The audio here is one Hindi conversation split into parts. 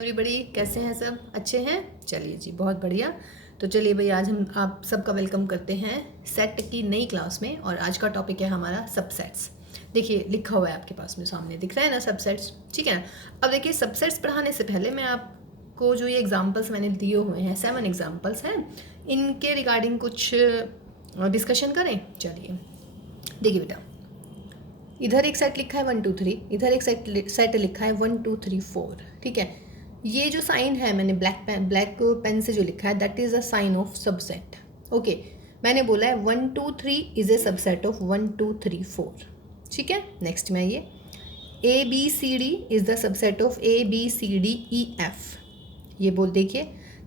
एवरीबडी कैसे हैं? सब अच्छे हैं? चलिए जी, बहुत बढ़िया। तो चलिए भाई, आज हम आप सबका वेलकम करते हैं सेट की नई क्लास में। और आज का टॉपिक है हमारा सबसेट्स। देखिए लिखा हुआ है आपके पास में, सामने दिख रहा है ना सबसेट्स, ठीक है ना। अब देखिए, सबसेट्स पढ़ाने से पहले मैं आपको जो ये एग्जाम्पल्स मैंने दिए हुए हैं, 7 एग्जाम्पल्स हैं, इनके रिगार्डिंग कुछ डिस्कशन करें। चलिए देखिए बेटा, इधर एक सेट लिखा है 1 2 3, इधर एक सेट लिखा है 1 2 3 4, ठीक है। ये जो साइन है मैंने ब्लैक पेन से जो लिखा है, that is a sign of subset. Okay, मैंने बोला है 1 2 3 इज ए सबसेट ऑफ 1 2 3 4, ठीक है। नेक्स्ट में ये A B C D is the subset of A B C D E F. ये बोल देखिए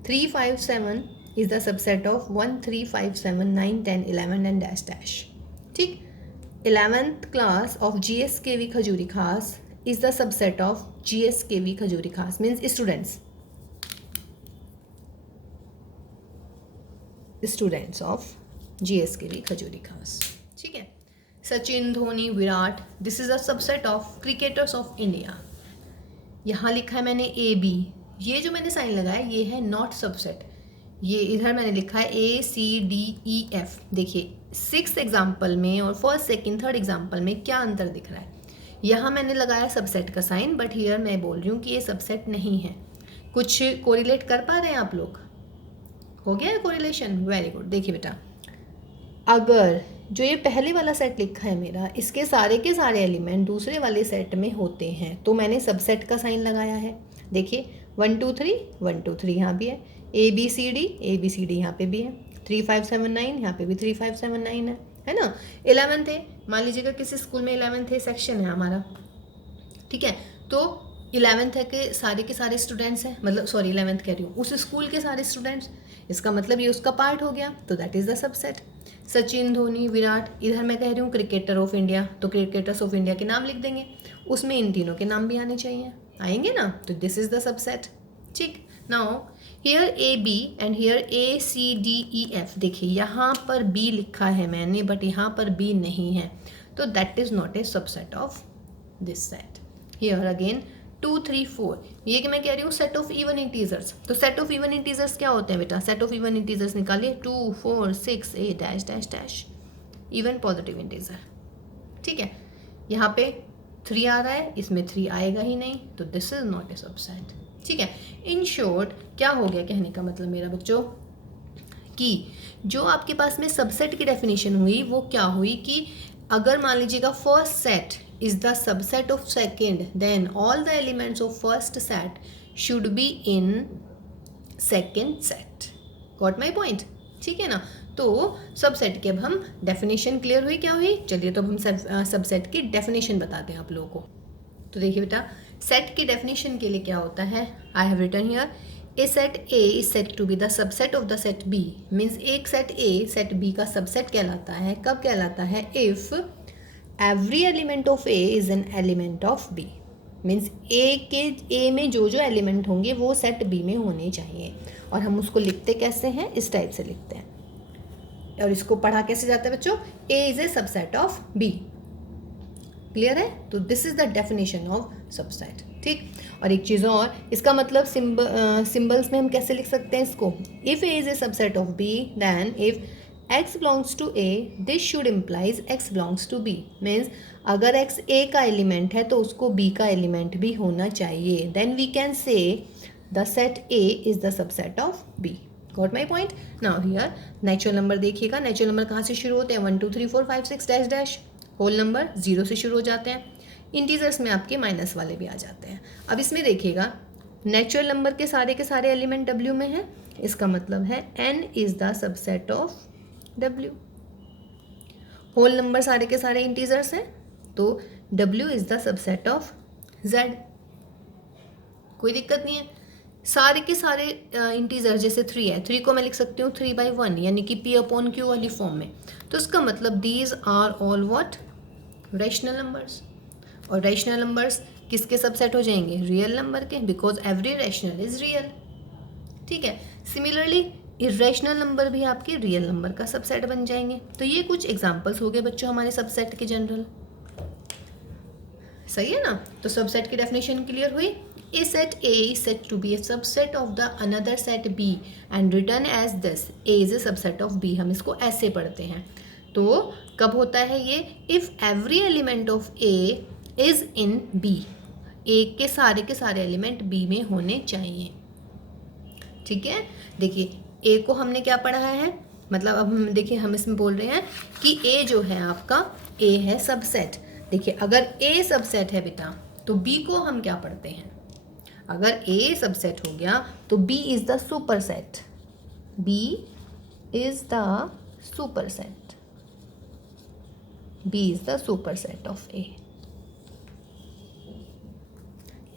3 5 7 is the subset of 1 3 5 7 9 10 11 and dash dash, ठीक। 11th class of GSKV Khajuri Khas is the subset of GSKV Khajuri Khas, means students of GSKV Khajuri Khas, ठीक है। Sachin, Dhoni, Virat, this is a subset of cricketers of India. यहाँ लिखा है मैंने ए बी, ये जो मैंने साइन लगाया ये है नॉट सबसेट। ये इधर मैंने लिखा है ए सी डी ई एफ। देखिए 6th एग्जाम्पल में और 1st, 2nd, 3rd एग्जाम्पल में क्या अंतर दिख रहा है। यहाँ मैंने लगाया सबसेट का साइन, बट हियर मैं बोल रही हूँ कि ये सबसेट नहीं है। कुछ कोरिलेट कर पा रहे हैं आप लोग? हो गया है कोरिलेशन? Very good. देखिए बेटा, अगर जो ये पहले वाला सेट लिखा है मेरा, इसके सारे के सारे एलिमेंट दूसरे वाले सेट में होते हैं, तो मैंने सबसेट का साइन लगाया है। देखिए 1 2 3 1 2 3 यहाँ भी है, ए बी सी डी यहाँ पे भी है, 3 5 7 9 यहाँ पे भी 3 5 7 9 है ना। 11th है, मान लीजिएगा किसी स्कूल में 11th है सेक्शन है हमारा, ठीक है। तो 11th है के सारे स्टूडेंट्स हैं, मतलब सॉरी 11th कह रही हूँ, उस स्कूल के सारे स्टूडेंट्स, इसका मतलब ये उसका पार्ट हो गया, तो that is the subset. Sachin, Dhoni, Virat, इधर मैं कह रही हूँ क्रिकेटर ऑफ इंडिया, तो क्रिकेटर्स ऑफ इंडिया के नाम लिख देंगे, उसमें इन तीनों के नाम भी आने चाहिए, आएंगे ना, तो दिस इज द सबसेट, ठीक। Now here A B and here A C D E F. देखिए यहाँ पर बी लिखा है मैंने, बट यहाँ पर बी नहीं है, तो that is not a subset of this set. Here again 2 3 4, ये कि मैं कह रही हूँ सेट ऑफ इवन इंटीजर्स। तो सेट ऑफ इवन इंटीजर्स क्या होते हैं बेटा? सेट ऑफ इवन इंटीजर्स निकालिए, 2 4 6 8 dash dash dash, even positive integer, ठीक है। यहाँ पे 3 आ रहा है, इसमें 3 आएगा ही नहीं, तो this is not a subset, ठीक है। इन शॉर्ट क्या हो गया कहने का मतलब मेरा बच्चों, कि जो आपके पास में सबसेट की डेफिनेशन हुई वो क्या हुई, कि अगर मान लीजिएगा first set is the subset of second, then all the elements of first set should be in second set. Got my point, ठीक है ना। तो सबसेट की अब हम डेफिनेशन क्लियर हुई, क्या हुई? चलिए तो हम सबसेट की डेफिनेशन बताते हैं आप लोगों को। तो देखिए बेटा, सेट की डेफिनेशन के लिए क्या होता है, I have written here A set A is set to be the subset of the set B. Means एक सेट ए सेट बी का सबसेट कहलाता है, कब कहलाता है? If every element of A is an element of B. Means A में जो जो एलिमेंट होंगे वो सेट बी में होने चाहिए। और हम उसको लिखते कैसे हैं? इस टाइप से लिखते हैं। और इसको पढ़ा कैसे जाता है बच्चों? A is a subset of B. Clear है? तो this is the definition of subset, ठीक। और एक चीज़ और, इसका मतलब सिंबल्स में हम कैसे लिख सकते हैं इसको? If A is a subset of B, then if x belongs to A, this should implies x belongs to B. Means अगर x A का एलिमेंट है तो उसको B का एलिमेंट भी होना चाहिए। Then we can say the set A is the subset of B. Got my point? Now here natural number देखिएगा, नेचुरल नंबर कहाँ से शुरू होते हैं? 1 2 3 4 5 6 डैश डैश। होल नंबर 0 से शुरू हो जाते हैं। इंटीजर्स में आपके माइनस वाले भी आ जाते हैं। अब इसमें देखिएगा, नेचुरल नंबर के सारे एलिमेंट W में है, इसका मतलब है N is the subset of W। Whole number सारे के सारे इंटीजर्स हैं, तो W is the subset of Z। कोई दिक्कत नहीं है। सारे के सारे इंटीजर जैसे 3 है, 3 को मैं लिख सकती हूँ 3/1, यानी कि P/Q वाली फॉर्म में। तो इसका मतलब these are all what? Rational numbers. और रैशनल नंबर्स किसके सबसेट हो जाएंगे? रियल नंबर के, because every rational is real, ठीक है। सिमिलरली इरेशनल नंबर भी आपके रियल नंबर का सबसेट बन जाएंगे। तो ये कुछ एग्जांपल्स हो गए बच्चों हमारे सबसेट के जनरल, सही है ना। तो सबसेट की डेफिनेशन क्लियर हुई। A set A is said to be a subset of the another set B and written as this. A is a subset of B. हम इसको ऐसे पढ़ते हैं. तो कब होता है ये? If every element of A is in B. A के सारे एलिमेंट B में होने चाहिए. ठीक है. देखिए A को हमने क्या पढ़ा है, मतलब अब हम देखिए हम इसमें बोल रहे हैं कि A जो है आपका A है सबसेट. देखिए अगर A सबसेट है बेटा तो B को हम क्या पढ़ते हैं? अगर A सबसेट हो गया तो B is the superset. B is the superset. B is the superset of A.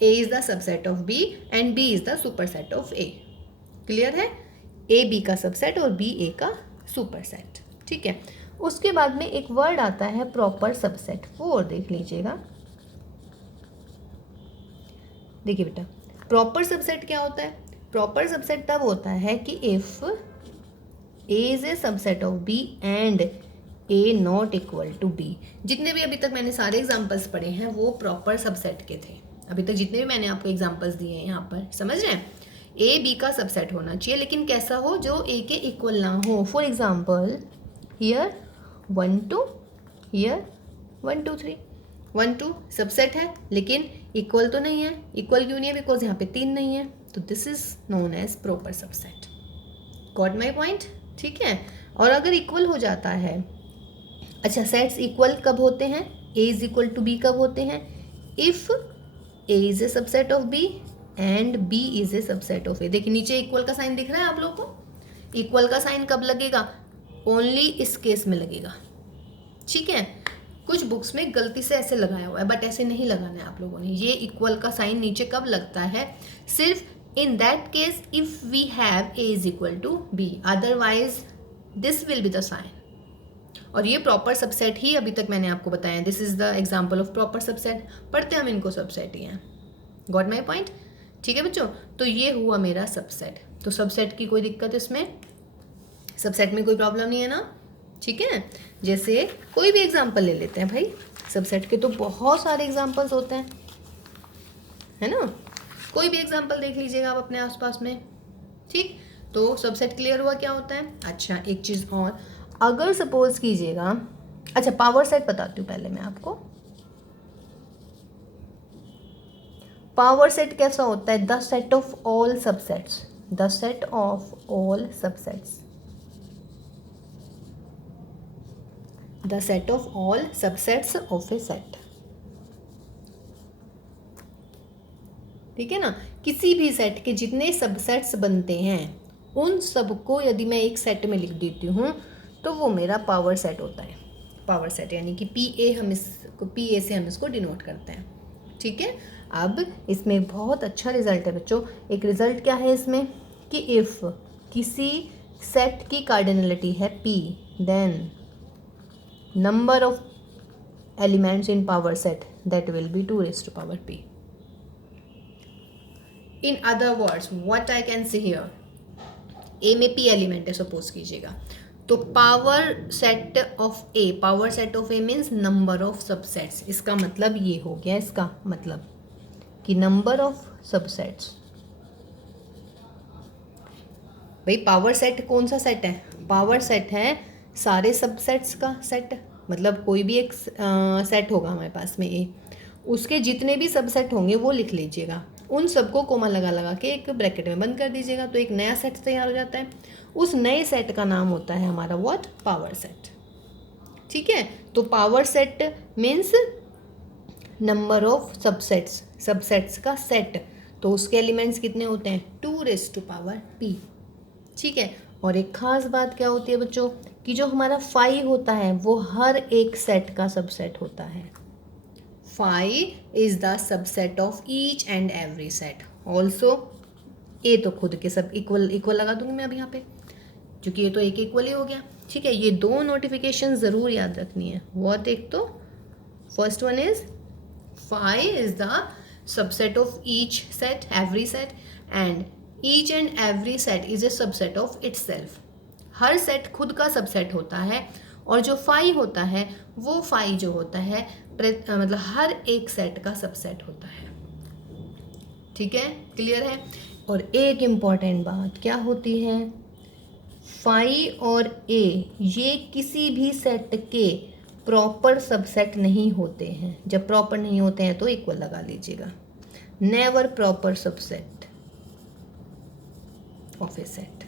A is the subset of B and B is the superset of A. Clear है? A B का सबसेट और B A का सुपरसेट. ठीक है. उसके बाद में एक वर्ड आता है प्रॉपर सबसेट. वो देख लीजिएगा. देखिए बेटा प्रॉपर सबसेट क्या होता है? प्रॉपर सबसेट तब होता है कि if A is a subset of B and A not equal to B. जितने भी अभी तक मैंने सारे एग्जांपल्स पढ़े हैं वो प्रॉपर सबसेट के थे. अभी तक जितने भी मैंने आपको एग्जांपल्स दिए हैं यहाँ पर, समझ रहे हैं? A B का सबसेट होना चाहिए, लेकिन कैसा हो? जो A के इक्वल ना हो. For example here 1 2, here 1 2 3. 1 2 subset है लेकिन इक्वल तो नहीं है. इक्वल क्यों नहीं है? बिकॉज यहाँ पे 3 नहीं है. तो this is known as proper subset. Got my point? ठीक है. और अगर इक्वल हो जाता है, अच्छा सेट्स इक्वल कब होते हैं? A is equal to B कब होते हैं? If A is a subset of B and B is a subset of A. देखिए नीचे इक्वल का साइन दिख रहा है आप लोगों को. इक्वल का साइन कब लगेगा? ओनली इस केस में लगेगा. ठीक है. कुछ बुक्स में गलती से ऐसे लगाया हुआ है, बट ऐसे नहीं लगाना है आप लोगों ने. ये इक्वल का साइन नीचे कब लगता है? सिर्फ in that case if we have A is equal to B, otherwise this will be the sign. और ये प्रॉपर सबसेट ही अभी तक मैंने आपको बताया. This is the example of proper subset. पढ़ते हम इनको सबसेट ही हैं. Got my point? ठीक है बच्चों. तो ये हुआ मेरा सबसेट. तो सबसेट की कोई दिक्कत इसमें? सबसेट में कोई प्रॉब्लम नहीं है ना? ठीक है. जैसे कोई भी एग्जाम्पल ले लेते हैं भाई. सबसेट के तो बहुत सारे एग्जाम्पल्स होते हैं, है ना? कोई भी एग्जाम्पल देख लीजिएगा आप अपने आसपास में. ठीक. तो सबसेट क्लियर हुआ क्या होता है. अच्छा एक चीज़ और, अगर सपोज कीजिएगा, अच्छा पावर सेट बताती हूँ पहले मैं आपको. पावर सेट कैसा होता है? The set of all subsets. The set of all subsets. The set of all subsets of A set. ठीक है ना? किसी भी सेट के जितने सबसेट्स बनते हैं उन सबको यदि मैं एक सेट में लिख देती हूँ तो वो मेरा पावर सेट होता है. पावर सेट यानी कि PA हम इसको PA से हम इसको डिनोट करते हैं. ठीक है. अब इसमें बहुत अच्छा रिजल्ट है बच्चों. एक रिजल्ट क्या है इसमें कि इफ़ किसी सेट की कार्डिनलिटी है P, then number of elements in power set that will be 2 raised to power P. In other words, what I can say here, A में P एलिमेंट है सपोज कीजिएगा, तो power set of A, power set of A means number of subsets. इसका मतलब ये हो गया, इसका मतलब कि नंबर ऑफ सबसेट्स. भाई पावर सेट कौन सा सेट है? पावर सेट है सारे सबसेट्स का सेट. मतलब कोई भी एक सेट होगा हमारे पास में A, उसके जितने भी सबसेट होंगे वो लिख लीजिएगा. उन सबको कोमा लगा लगा के एक ब्रैकेट में बंद कर दीजिएगा तो एक नया सेट तैयार हो जाता है. उस नए सेट का नाम होता है हमारा व्हाट? Power set. ठीक है. तो power set means number of subsets, subsets का सेट. तो उसके एलिमेंट्स कितने होते हैं? 2 raised to power P. ठीक है. और एक ख़ास बात क्या होती है बच्चों कि जो हमारा 5 होता है वो हर एक सेट का सबसेट होता है. 5 is the subset of each and every set. Also A तो खुद के सब इक्वल लगा दूंगी मैं अभी यहाँ पे, क्योंकि ये तो एक इक्वल ही हो गया. ठीक है. ये 2 नोटिफिकेशन ज़रूर याद रखनी है. व्हाट? एक तो first one is 5 is the subset of each set, every set, and each and every set is a subset of itself. Her set खुद का सबसेट होता है और जो 5 होता है वो 5 जो होता है मतलब हर एक सेट का सबसेट होता है. ठीक है, क्लियर है। और एक इम्पॉर्टेंट बात क्या होती है, फाई और ए ये किसी भी सेट के प्रॉपर सबसेट नहीं होते हैं। जब प्रॉपर नहीं होते हैं तो इक्वल लगा लीजिएगा, never proper subset of A set.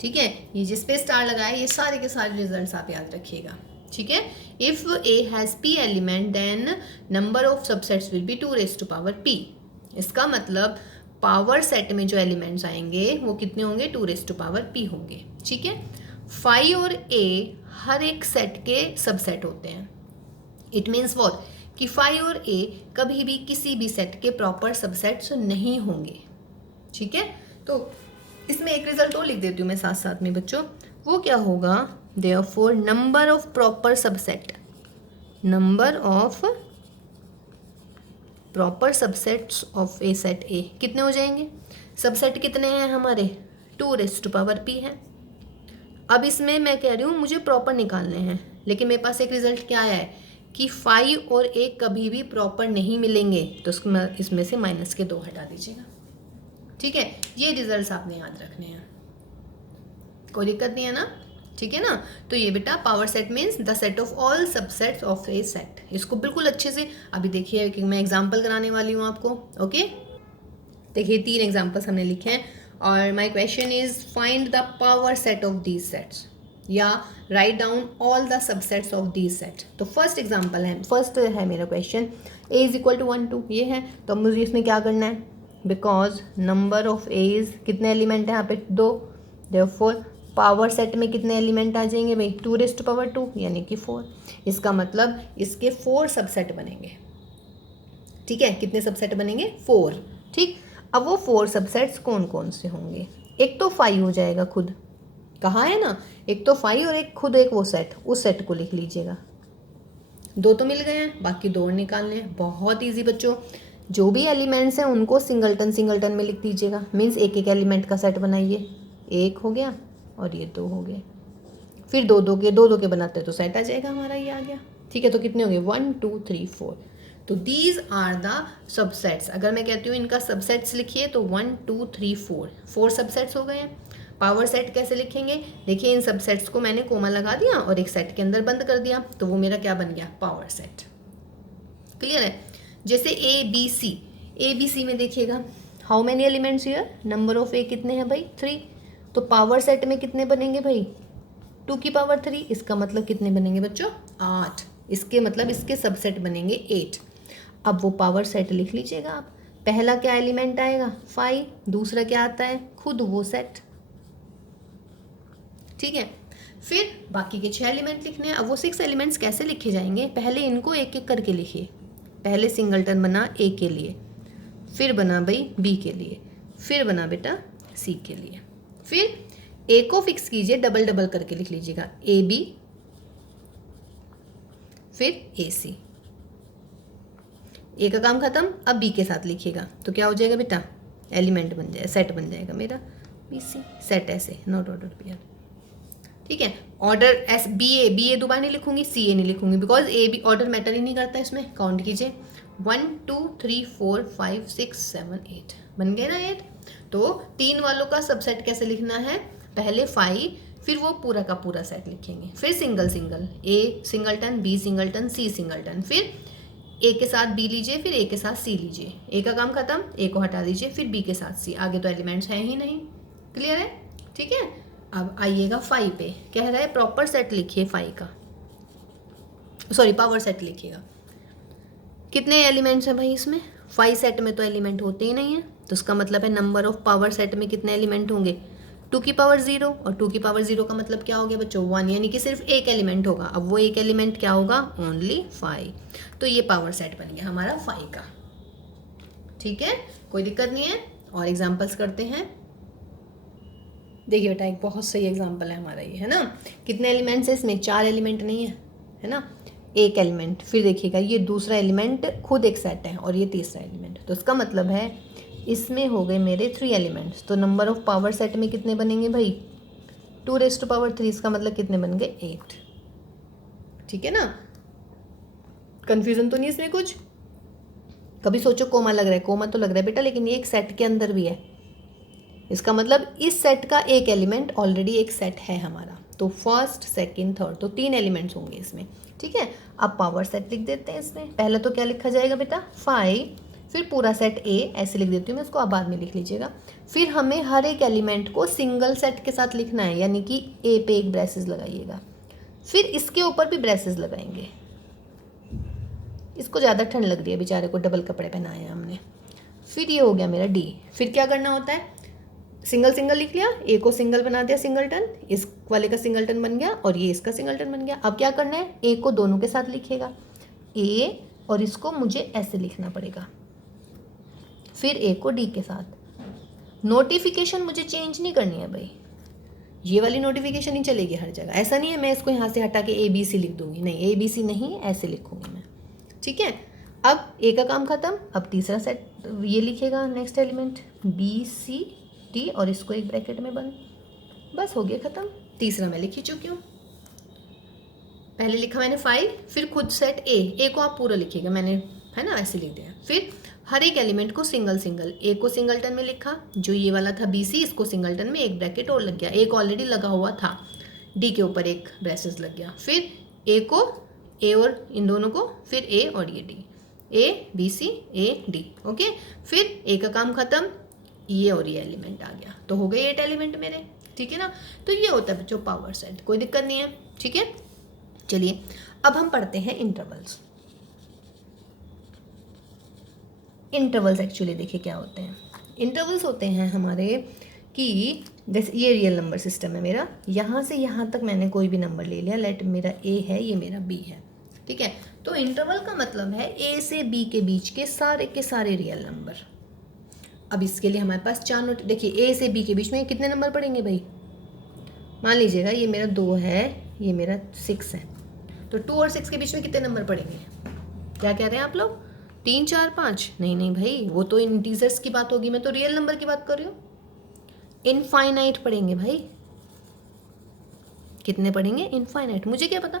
ठीक है, ये जिस पे स्टार लगाया ये सारे के सारे रिजल्ट्स आप याद रखिएगा। ठीक है, if A has P element then number of subsets will be 2p। इसका मतलब पावर सेट में जो एलिमेंट्स आएंगे वो कितने होंगे, 2p होंगे। ठीक है, फाई और ए हर एक सेट के सबसेट होते हैं। इट मीन्स व्हाट, कि फाई और ए कभी भी किसी भी सेट के प्रॉपर सबसेट्स नहीं होंगे। ठीक है, तो इसमें एक रिजल्ट और लिख देती हूँ मैं साथ साथ में बच्चों, वो क्या होगा, therefore number of proper subset, number of proper subsets of A set ए कितने हो जाएंगे, सबसेट कितने हैं हमारे, 2p है। अब इसमें मैं कह रही हूँ मुझे प्रॉपर निकालने हैं, लेकिन मेरे पास एक रिजल्ट क्या आया है कि फाई और ए कभी भी प्रॉपर नहीं मिलेंगे, तो इसमें से -2 हटा दीजिएगा। ठीक है, ये रिजल्ट्स आपने याद रखने हैं, कोई दिक्कत नहीं है ना। ठीक है ना, तो ये बेटा power set means the set of all subsets of A set. इसको बिल्कुल अच्छे से अभी देखिए कि मैं एग्जांपल कराने वाली हूँ आपको। ओके, देखिए 3 एग्जांपल्स हमने लिखे हैं और my question is find the power set of these sets या write down all the subsets of these set. तो फर्स्ट एग्जांपल है, फर्स्ट है मेरा क्वेश्चन, a = 1 2 ये है। तो मुझे इसमें क्या करना है, बिकॉज नंबर ऑफ एज कितने एलिमेंट है यहाँ पे 2, देयरफॉर पावर सेट में कितने एलिमेंट आ जाएंगे भाई, 2 यानी कि 4। इसका मतलब इसके 4 सबसेट बनेंगे। ठीक है, कितने सबसेट बनेंगे, 4। ठीक, अब वो 4 सबसेट्स कौन कौन से होंगे, एक तो 5 हो जाएगा खुद, कहाँ है ना, एक तो 5 और एक खुद एक वो सेट, उस सेट को लिख लीजिएगा। 2 तो मिल गए हैं, बाकी 2 निकालने हैं। बहुत ईजी बच्चों, जो भी एलिमेंट्स हैं उनको सिंगल्टन में लिख दीजिएगा। मीन्स एक एक एलिमेंट का सेट बनाइए, 1 हो गया और ये 2 हो गए, फिर 2 के बनाते तो सेट आ जाएगा हमारा, ये आ गया। ठीक है, तो कितने हो गए, 1 2 3 4। तो दीज आर द सबसेट्स। अगर मैं कहती हूँ इनका सबसेट्स लिखिए तो 1 2 3 4 सबसेट्स हो गए हैं। पावर सेट कैसे लिखेंगे, देखिए इन सबसेट्स को मैंने कोमा लगा दिया और एक सेट के अंदर बंद कर दिया, तो वो मेरा क्या बन गया, पावर सेट। क्लियर है। जैसे ए बी सी में देखिएगा, how many elements here, number of A कितने हैं भाई, 3। तो पावर सेट में कितने बनेंगे भाई, 2 की पावर 3। इसका मतलब कितने बनेंगे बच्चों, 8। इसके मतलब इसके सबसेट बनेंगे 8। अब वो पावर सेट लिख लीजिएगा आप। पहला क्या एलिमेंट आएगा, 5, दूसरा क्या आता है, खुद वो सेट। ठीक है, फिर बाकी के 6 एलिमेंट लिखने हैं। अब वो 6 एलिमेंट्स कैसे लिखे जाएंगे, पहले इनको एक एक करके लिखिए। पहले सिंगलटन बना ए के लिए, फिर बना भाई बी के लिए, फिर बना बेटा सी के लिए। फिर ए को फिक्स कीजिए, डबल डबल करके लिख लीजिएगा, ए बी फिर ए सी। ए का काम खत्म, अब बी के साथ लिखिएगा तो क्या हो जाएगा बेटा, एलिमेंट बन जाएगा, सेट बन जाएगा मेरा बी सी, सेट ऐसे नॉट ऑर्डर बी आर। ठीक है, ऑर्डर एस बी ए दोबारा नहीं लिखूंगी, सी ए नहीं लिखूंगी, because A B order matter ही नहीं करता इसमें। काउंट कीजिए, 1 2 3 4 5 6 7 8 बन गए ना 8। तो 3 वालों का सबसेट कैसे लिखना है, पहले 5, फिर वो पूरा का पूरा सेट लिखेंगे, फिर सिंगल सिंगल, ए सिंगलटन, बी सिंगलटन, सी सिंगलटन, फिर ए के साथ बी लीजिए, फिर ए के साथ सी लीजिए, ए का काम खत्म, ए को हटा दीजिए, फिर बी के साथ सी, आगे तो एलिमेंट्स हैं ही नहीं। क्लियर है। ठीक है, अब आइएगा 5 पे, कह रहा है प्रॉपर सेट लिखिए 5 का, सॉरी पावर सेट लिखिएगा। कितने एलिमेंट्स हैं भाई इसमें, 5 सेट में तो एलिमेंट होते ही नहीं है, तो उसका मतलब है नंबर ऑफ पावर सेट में कितने एलिमेंट होंगे, 2 की पावर 0, और 2 की पावर 0 का मतलब क्या हो गया बच्चों, 1, यानी कि सिर्फ एक एलिमेंट होगा। अब वो एक एलिमेंट क्या होगा, ओनली 5। तो ये पावर सेट बन गया हमारा 5 का। ठीक है, कोई दिक्कत नहीं है। और एग्जाम्पल्स करते हैं। देखिए बेटा एक बहुत सही एग्जाम्पल है हमारा ये, है ना। कितने एलिमेंट्स है इसमें, 4 एलिमेंट नहीं है ना, एक एलिमेंट। फिर देखिएगा ये दूसरा एलिमेंट खुद एक सेट है और ये तीसरा एलिमेंट, तो इसका मतलब है इसमें हो गए मेरे 3 एलिमेंट्स। तो नंबर ऑफ पावर सेट में कितने बनेंगे भाई, 2 इसका मतलब कितने बन गए, 8। ठीक है ना, कंफ्यूजन तो नहीं इसमें कुछ। कभी सोचो कोमा लग रहा है, कोमा तो लग रहा है बेटा, लेकिन ये एक सेट के अंदर भी है। इसका मतलब इस सेट का एक एलिमेंट ऑलरेडी एक सेट है हमारा, तो फर्स्ट सेकंड थर्ड, तो 3 एलिमेंट्स होंगे इसमें। ठीक है, अब पावर सेट लिख देते हैं इसमें। पहले तो क्या लिखा जाएगा बेटा 5, फिर पूरा सेट ए, ऐसे लिख देती हूँ मैं इसको, आप बाद में लिख लीजिएगा। फिर हमें हर एक एलिमेंट को सिंगल सेट के साथ लिखना है, यानी कि ए पे एक ब्रेसेस लगाइएगा, फिर इसके ऊपर भी ब्रेसेस लगाएंगे। इसको ज़्यादा ठंड लग रही है बेचारे को, डबल कपड़े पहनाए हैं हमने। फिर ये हो गया मेरा डी। फिर क्या करना होता है, सिंगल सिंगल लिख लिया, ए को सिंगल बना दिया सिंगलटन, इस वाले का सिंगलटन बन गया और ये इसका सिंगलटन बन गया। अब क्या करना है, ए को दोनों के साथ लिखेगा, ए और इसको मुझे ऐसे लिखना पड़ेगा, फिर ए को डी के साथ। नोटिफिकेशन मुझे चेंज नहीं करनी है भाई, ये वाली नोटिफिकेशन ही चलेगी हर जगह। ऐसा नहीं है मैं इसको यहाँ से हटा के ए बी सी लिख दूंगी, नहीं, ए बी सी नहीं, ऐसे लिखूंगी मैं। ठीक है, अब ए का काम खत्म। अब तीसरा सेट ये लिखेगा, next element B C D, और इसको एक ब्रैकेट में बंद, बस हो गया खत्म। तीसरा मैं लिख ही चुकी हूँ, पहले लिखा मैंने 5, फिर खुद सेट ए को आप पूरा लिखिएगा, मैंने है ना ऐसे लिख दिया। फिर हर एक एलिमेंट को सिंगल सिंगल, ए को सिंगलटन में लिखा, जो ये वाला था बी सी, इसको सिंगलटन में एक ब्रैकेट और लग गया, एक ऑलरेडी लगा हुआ था, डी के ऊपर एक ब्रेसेस लग गया। फिर ए को, ए और इन दोनों को, फिर ए और ये D, A B C A D. Okay, फिर ए का काम खत्म, ये और ये एलिमेंट आ गया, तो हो गए 8 एलिमेंट मेरे। ठीक है ना, तो ये होता है बच्चों पावर सेट, कोई दिक्कत नहीं है। ठीक है, चलिए अब हम पढ़ते हैं इंटरवल्स। इंटरवल्स एक्चुअली देखिए क्या होते हैं। इंटरवल्स होते हैं हमारे कि जैसे ये रियल नंबर सिस्टम है मेरा, यहाँ से यहाँ तक मैंने कोई भी नंबर ले लिया, लेट मेरा ए है, ये मेरा बी है। ठीक है, तो इंटरवल का मतलब है ए से बी के बीच के सारे रियल नंबर। अब इसके लिए हमारे पास 4 नोट, देखिए ए से बी के बीच में कितने नंबर पड़ेंगे भाई, मान लीजिएगा ये मेरा 2 है, ये मेरा 6 है, तो 2 और 6 के बीच में कितने नंबर पड़ेंगे, क्या कह रहे हैं आप लोग, 3 4 5? नहीं नहीं भाई, वो तो इंटीजर्स की बात होगी, मैं तो रियल नंबर की बात कर रही हूँ। इनफाइनाइट पड़ेंगे भाई, कितने पड़ेंगे, इनफाइनाइट। मुझे क्या पता,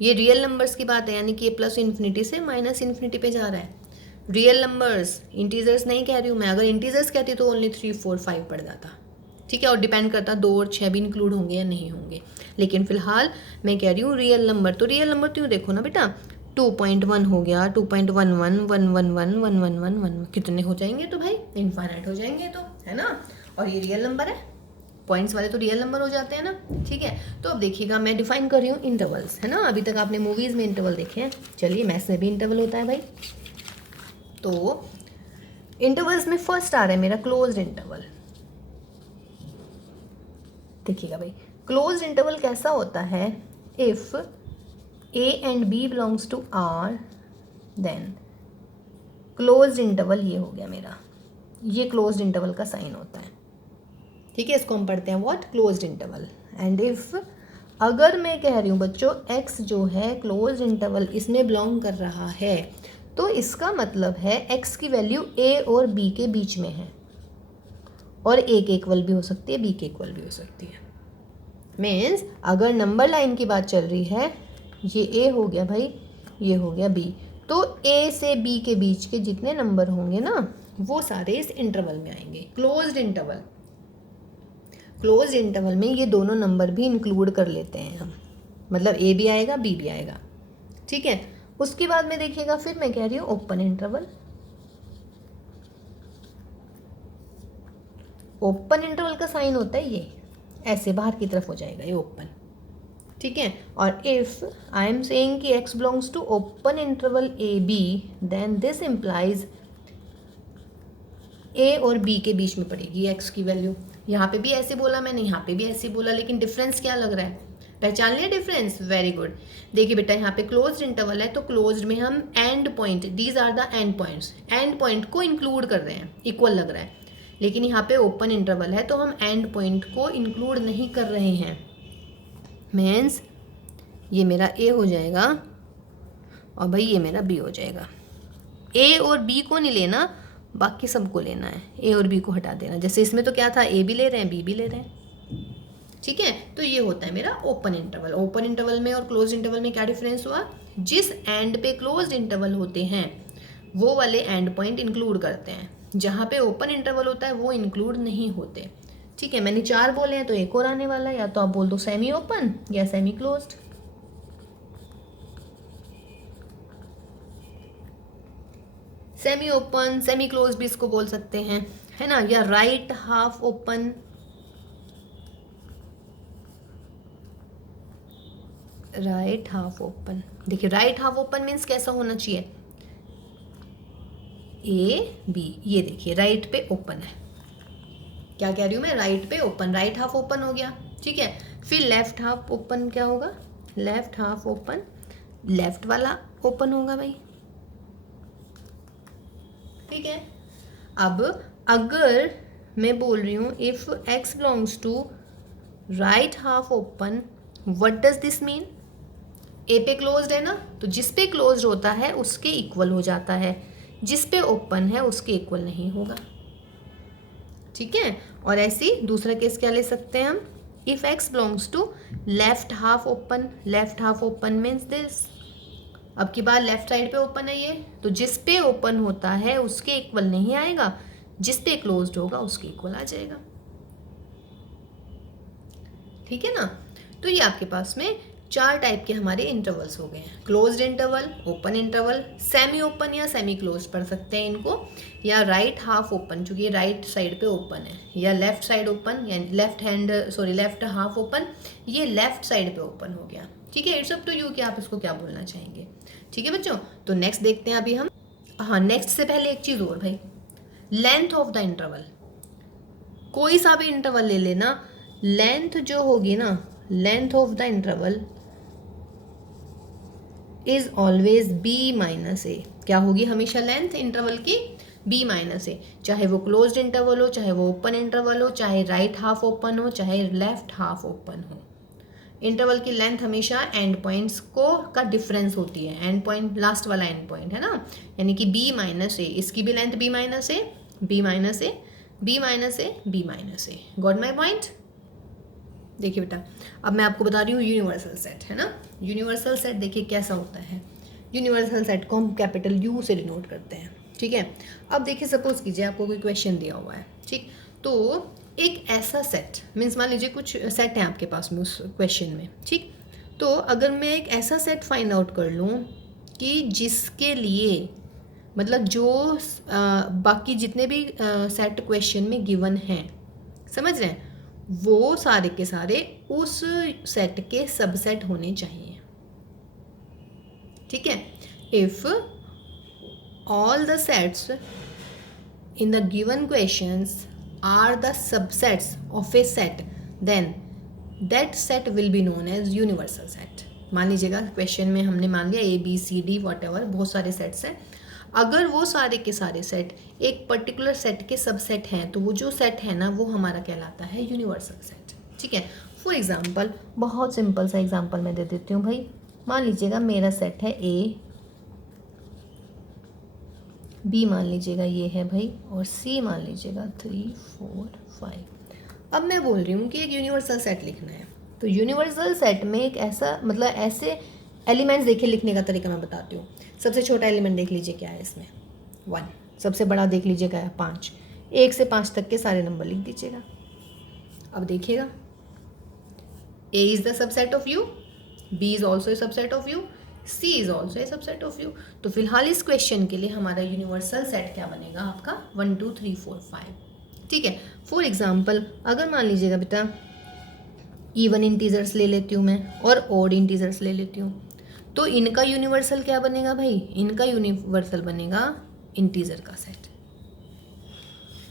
ये रियल नंबर्स की बात है, यानी कि ये प्लस इन्फिनिटी से माइनस इन्फिनिटी पे जा रहा है। रियल नंबर्स, इंटीजर्स नहीं कह रही हूँ मैं, अगर इंटीजर्स कहती तो ओनली 3 4 5 पड़ जाता। ठीक है, और डिपेंड करता 2 और 6 भी इंक्लूड होंगे या नहीं होंगे, लेकिन फिलहाल मैं कह रही हूँ रियल नंबर। तो रियल नंबर तो यूँ देखो ना बेटा, 2.1 हो गया, 2.11, 111, 111, कितने हो जाएंगे, तो भाई इनफाइनाइट हो जाएंगे, तो है ना। और ये रियल नंबर है, पॉइंट्स वाले तो रियल नंबर हो जाते हैं ना। ठीक है, तो अब देखिएगा मैं डिफाइन कर रही हूँ इंटरवल्स, है ना। अभी तक आपने मूवीज़ में इंटरवल देखे हैं, चलिए मैथ्स में भी इंटरवल होता है भाई। तो इंटरवल्स में फर्स्ट आ रहा है मेरा क्लोज्ड इंटरवल। देखिएगा भाई, क्लोज्ड इंटरवल कैसा होता है, if A and B belongs to R, then closed interval ये हो गया मेरा, ये क्लोज्ड इंटरवल का साइन होता है। ठीक है, इसको हम पढ़ते हैं what, closed interval. And if, अगर मैं कह रही हूँ बच्चों x जो है क्लोज्ड इंटरवल इसमें बिलोंग कर रहा है, तो इसका मतलब है x की वैल्यू a और b के बीच में है, और a के इक्वल भी हो सकती है, b के इक्वल भी हो सकती है। मीन्स अगर नंबर लाइन की बात चल रही है, ये a हो गया भाई, ये हो गया b, तो a से b के बीच के जितने नंबर होंगे ना, वो सारे इस इंटरवल में आएंगे। क्लोज्ड इंटरवल, क्लोज्ड इंटरवल में ये दोनों नंबर भी इंक्लूड कर लेते हैं हम, मतलब a भी आएगा b भी आएगा। ठीक है, उसके बाद में देखिएगा, फिर मैं कह रही हूँ ओपन इंटरवल। ओपन इंटरवल का साइन होता है ये, ऐसे बाहर की तरफ हो जाएगा ये ओपन। ठीक है, और इफ आई एम सेइंग कि x belongs to open interval A B, then this implies a और b के बीच में पड़ेगी x की वैल्यू। यहाँ पे भी ऐसे बोला मैंने, यहाँ पे भी ऐसे बोला, लेकिन डिफरेंस क्या लग रहा है, पहचान लिया डिफरेंस, वेरी गुड। देखिए बेटा, यहाँ पे क्लोज्ड इंटरवल है, तो क्लोज्ड में हम end point, these are the end points, end point को इंक्लूड कर रहे हैं, इक्वल लग रहा है। लेकिन यहाँ पे ओपन इंटरवल है, तो हम एंड पॉइंट को इंक्लूड नहीं कर रहे हैं। मीन्स ये मेरा a हो जाएगा और भाई ये मेरा b हो जाएगा। a और b को नहीं लेना, बाकी सबको लेना है, a और b को हटा देना। जैसे इसमें तो क्या था, a भी ले रहे हैं b भी ले रहे हैं। ठीक है, तो ये होता है मेरा ओपन इंटरवल। ओपन इंटरवल में और क्लोज इंटरवल में क्या डिफरेंस हुआ, जिस एंड पे क्लोज्ड इंटरवल होते हैं वो वाले एंड पॉइंट इंक्लूड करते हैं, जहाँ पे ओपन इंटरवल होता है वो इंक्लूड नहीं होते। ठीक है, मैंने 4 बोले हैं तो एक और आने वाला है, या तो आप बोल दो सेमी ओपन या semi closed. Semi open, semi close भी इसको बोल सकते हैं, है ना, या right half open, right half open. देखिए राइट हाफ ओपन मीन्स कैसा होना चाहिए, ए बी, ये देखिए राइट पे ओपन है, क्या कह रही हूँ मैं, राइट पे ओपन, राइट हाफ ओपन हो गया। ठीक है, फिर लेफ्ट हाफ ओपन क्या होगा, लेफ्ट हाफ ओपन, लेफ्ट वाला ओपन होगा भाई। ठीक है, अब अगर मैं बोल रही हूँ if x belongs to right half open, what does this mean, A पे क्लोज्ड है ना, तो जिस पे क्लोज्ड होता है उसके इक्वल हो जाता है, जिस पे ओपन है उसके इक्वल नहीं होगा। ठीक है, और ऐसी दूसरा केस क्या ले सकते हैं हम, if x belongs to left half open, left half open means this, अब की बार लेफ्ट साइड पे ओपन है ये, तो जिस पे ओपन होता है उसके इक्वल नहीं आएगा, जिस पे क्लोज्ड होगा उसके इक्वल आ जाएगा। ठीक है ना, तो ये आपके पास में 4 टाइप के हमारे इंटरवल्स हो गए हैं, closed interval, open interval, semi open या सेमी क्लोज पढ़ सकते हैं इनको, या राइट हाफ ओपन चूंकि ये राइट साइड पे ओपन है, या लेफ्ट साइड ओपन, या लेफ्ट हाफ ओपन, ये लेफ्ट साइड पे ओपन हो गया। ठीक है, इट्स अप टू यू कि आप इसको क्या बोलना चाहेंगे। ठीक है बच्चों, तो नेक्स्ट देखते हैं अभी हम। हाँ, नेक्स्ट से पहले एक चीज़ और भाई, लेंथ ऑफ द इंटरवल, कोई सा भी इंटरवल ले लेना, लेंथ जो होगी ना, length of the interval is always B minus A, क्या होगी हमेशा लेंथ इंटरवल की, बी माइनस ए, चाहे वो क्लोज्ड इंटरवल हो, चाहे वो ओपन इंटरवल हो, चाहे राइट हाफ ओपन हो, चाहे लेफ्ट हाफ ओपन हो, इंटरवल की लेंथ हमेशा एंड पॉइंट्स को का डिफरेंस होती है, एंड पॉइंट लास्ट वाला एंड पॉइंट है ना, यानी कि बी माइनस ए, इसकी भी length B minus A, B minus A, B minus A, B minus A, got my point. देखिए बेटा, अब मैं आपको बता रही हूँ यूनिवर्सल सेट, है ना, यूनिवर्सल सेट देखिए कैसा होता है, यूनिवर्सल सेट को हम कैपिटल यू से डिनोट करते हैं। ठीक है, अब देखिए सपोज कीजिए आपको कोई क्वेश्चन दिया हुआ है, ठीक, तो एक ऐसा सेट मीन्स मान लीजिए कुछ सेट है आपके पास में उस क्वेश्चन में, ठीक, तो अगर मैं एक ऐसा सेट फाइंड आउट कर लूँ कि जिसके लिए मतलब जो बाकी जितने भी सेट क्वेश्चन में गिवन हैं, समझ रहे हैं, वो सारे के सारे उस सेट के सबसेट होने चाहिए। ठीक है, if all the sets in the given questions are the subsets of a set, then that set will be known as universal set। मान लीजिएगा क्वेश्चन में हमने मान लिया A B C D whatever बहुत सारे सेट्स हैं, अगर वो सारे के सारे सेट एक पर्टिकुलर सेट के सबसेट हैं तो वो जो सेट है ना वो हमारा कहलाता है यूनिवर्सल सेट। ठीक है, फॉर एग्जांपल बहुत सिंपल सा एग्जांपल मैं दे देती हूँ भाई, मान लीजिएगा मेरा सेट है ए, बी मान लीजिएगा ये है भाई, और सी मान लीजिएगा 3 4 5। अब मैं बोल रही हूँ कि एक यूनिवर्सल सेट लिखना है, तो यूनिवर्सल सेट में एक ऐसा मतलब ऐसे एलिमेंट्स देखिए, लिखने का तरीका मैं बताती हूँ। सबसे छोटा एलिमेंट देख लीजिए क्या है इसमें, 1, सबसे बड़ा देख लीजिए क्या है 5, 1 से 5 तक के सारे नंबर लिख दीजिएगा। अब देखिएगा A is the subset of U, B is also a subset of U, C is also a subset of U. तो फिलहाल इस क्वेश्चन के लिए हमारा यूनिवर्सल सेट क्या बनेगा आपका 1 2 3 4 5। ठीक है, फॉर एग्जाम्पल अगर मान लीजिएगा बेटा इवन इंटीजर्स ले लेती हूँ मैं और ऑड इंटीजर्स ले लेती हूँ, तो इनका यूनिवर्सल क्या बनेगा भाई, इनका यूनिवर्सल बनेगा इंटीजर का सेट,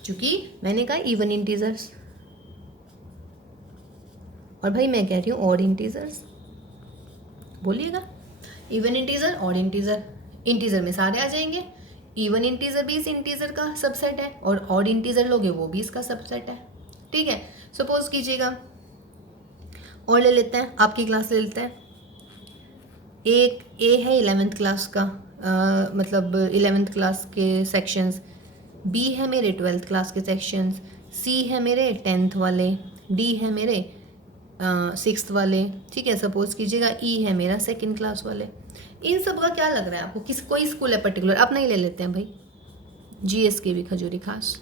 क्योंकि मैंने कहा इवन इंटीजर्स, और भाई मैं कह रही हूँ ऑड इंटीजर्स, बोलिएगा even integer odd integer, integer में सारे आ जाएंगे, इवन इंटीजर भी इस इंटीजर का सबसेट है और ऑड इंटीजर लोगे वो भी इसका सबसेट है। ठीक है, सपोज कीजिएगा और ले लेते हैं, आपकी क्लास ले लेते हैं, एक ए है 11th क्लास का मतलब 11th क्लास के सेक्शंस, बी है मेरे 12th क्लास के सेक्शंस, सी है मेरे 10th वाले, डी है मेरे 6th वाले। ठीक है, सपोज कीजिएगा ई है मेरा 2nd क्लास वाले। इन सब का क्या लग रहा है आपको, किस कोई स्कूल है पर्टिकुलर, अपना ही ले लेते हैं भाई, GSKV खजूरी खास,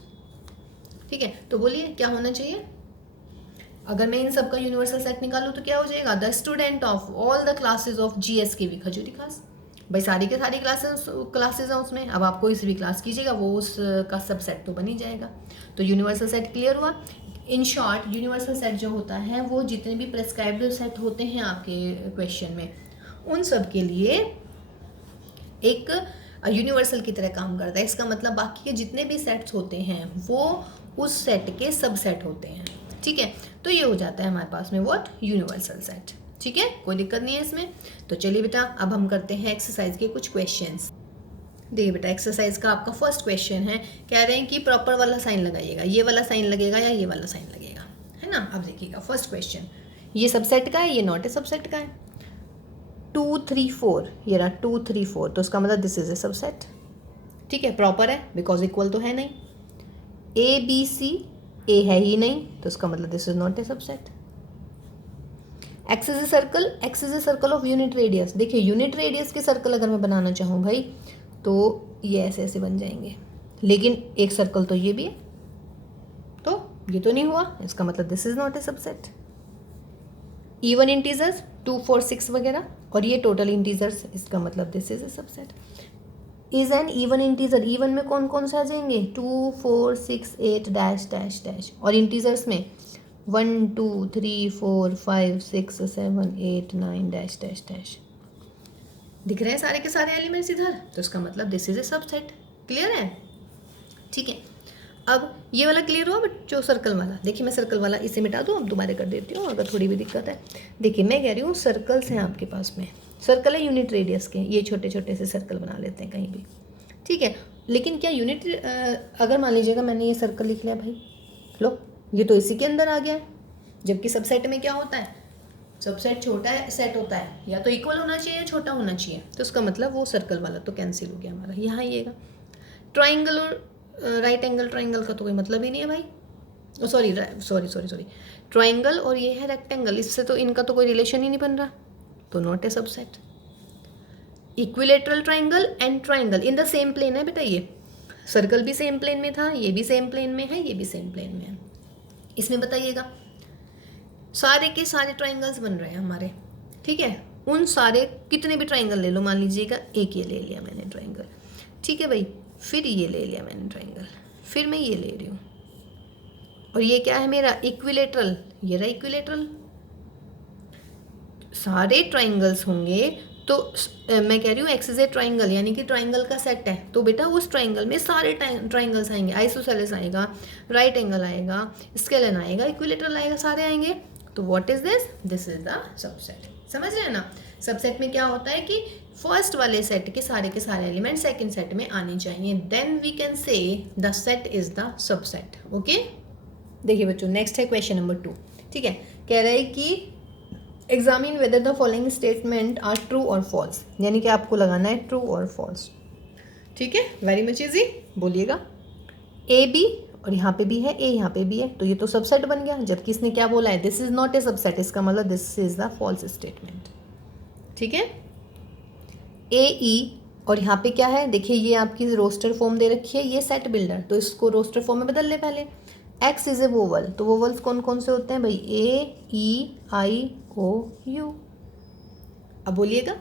ठीक है। तो बोलिए क्या होना चाहिए, अगर मैं इन सब का यूनिवर्सल सेट निकालूं तो क्या हो जाएगा, the student of all the classes of GSKV खजूरी खास। भाई सारी के सारी क्लासेस हैं उसमें, अब आप कोई सी भी क्लास कीजिएगा वो उसका सबसेट तो बन ही जाएगा। तो यूनिवर्सल सेट क्लियर हुआ। इन शॉर्ट यूनिवर्सल सेट जो होता है वो जितने भी प्रेस्क्राइब्ड सेट होते हैं आपके क्वेश्चन में, उन सब के लिए एक यूनिवर्सल की तरह काम करता है। इसका मतलब बाकी के जितने भी सेट्स होते हैं वो उस सेट के सबसेट होते हैं, ठीक है। तो ये हो जाता है हमारे पास में व्हाट, यूनिवर्सल सेट, ठीक है, कोई दिक्कत नहीं है इसमें। तो चलिए बेटा अब हम करते हैं एक्सरसाइज के कुछ क्वेश्चंस। देखिए बेटा एक्सरसाइज का आपका फर्स्ट क्वेश्चन है, कह रहे हैं कि प्रॉपर वाला साइन लगाइएगा, ये वाला साइन लगेगा या ये वाला साइन लगेगा, है ना। अब देखिएगा फर्स्ट क्वेश्चन, ये सबसेट का है, ये नॉट ए सबसेट का है। 2 3 4, ये रहा 2 3 4, तो उसका मतलब दिस इज ए सबसेट, ठीक है, प्रॉपर है बिकॉज इक्वल तो है नहीं। ABC, ए है ही नहीं तो उसका मतलब this is not a subset. X is a circle, x is a circle of unit radius. देखिए यूनिट रेडियस के सर्कल अगर मैं बनाना चाहूँ भाई तो ये ऐसे ऐसे बन जाएंगे, लेकिन एक सर्कल तो ये भी है, तो ये तो नहीं हुआ, इसका मतलब this is not a subset. Even integers 2 4 6 वगैरह, और ये टोटल इंटीजर्स, इसका मतलब this is a subset. Is an even integer, even में कौन कौन से आ जाएंगे, 2 4 6 8 डैश डैश डैश, और इंटीजर्स में 1 2 3 4 5 6 7 8 9 डैश डैश डैश। दिख रहे हैं सारे के सारे एलिमेंट्स इधर, तो इसका मतलब this is a subset. Clear है, ठीक है। अब ये वाला क्लियर हुआ, बट जो सर्कल वाला, देखिए मैं सर्कल वाला इसे मिटा दूँ, अब दोबारा कर देती हूँ अगर थोड़ी भी दिक्कत है। देखिए मैं कह रही हूँ सर्कल्स हैं आपके पास में, सर्कल है यूनिट रेडियस के, ये छोटे छोटे से सर्कल बना लेते हैं कहीं भी, ठीक है। लेकिन क्या यूनिट, अगर मान लीजिएगा मैंने ये सर्कल लिख लिया भाई, लो ये तो इसी के अंदर आ गया है, जबकि सबसेट में क्या होता है, सबसेट छोटा सेट होता है, या तो इक्वल होना चाहिए या छोटा होना चाहिए, तो उसका मतलब वो सर्कल वाला तो कैंसिल हो गया हमारा। यहाँ आइएगा, ट्राइंगल और राइट एंगल ट्राइंगल का तो कोई मतलब ही नहीं है भाई, सॉरी ट्राइंगल और ये है रेक्टेंगल, इससे तो इनका तो कोई रिलेशन ही नहीं बन रहा, तो not a subset. Equilateral triangle and triangle in the same plane है बेटा, ये सर्कल भी सेम प्लेन में था, ये भी सेम प्लेन में है, ये भी सेम प्लेन में है। इसमें बताइएगा सारे के सारे ट्राइंगल्स बन रहे हैं हमारे, ठीक है। उन सारे कितने भी ट्राइंगल ले लो, मान लीजिएगा एक ये ले लिया मैंने ट्राइंगल, ठीक है भाई, फिर ये ले लिया मैंने ट्राइंगल, फिर मैं ये ले रही हूँ, और ये क्या है मेरा इक्विलेटरल, ये रहा इक्विलेटरल। सारे ट्राइंगल्स होंगे तो मैं कह रही हूँ एक्स इज ए ट्राइंगल, यानी कि ट्राइंगल का सेट है, तो बेटा उस ट्राइंगल में सारे ट्राइंगल्स आएंगे, आइसोसेलेस आएगा, राइट एंगल आएगा, स्केलन आएगा, इक्विलेटरल आएगा, सारे आएंगे, तो what is this, this is the subset. समझ रहे हैं ना, सबसेट में क्या होता है कि फर्स्ट वाले सेट के सारे एलिमेंट सेकंड सेट में आने चाहिए, then we can say the set is the subset. Okay, देखिए बच्चों नेक्स्ट है क्वेश्चन नंबर 2, ठीक है। कह रहा है कि examine whether the following statement are true और फॉल्स, यानी कि आपको लगाना है ट्रू और फॉल्स, ठीक है, वेरी मच इजी। बोलिएगा ए बी, और यहाँ पे भी है ए, यहाँ पे भी है, तो ये तो सबसेट बन गया, जबकि इसने क्या बोला है, this is not a subset, इसका मतलब this is the false statement, ठीक है। ए ई, और यहाँ पे क्या है, देखिए ये आपकी रोस्टर फॉर्म दे रखी है, ये सेट बिल्डर, तो इसको रोस्टर फॉर्म में बदल ले पहले। एक्स इज ए वोवल, तो वोवल्स कौन कौन से होते हैं भाई, ए ई आई ओ यू। अब बोलिएगा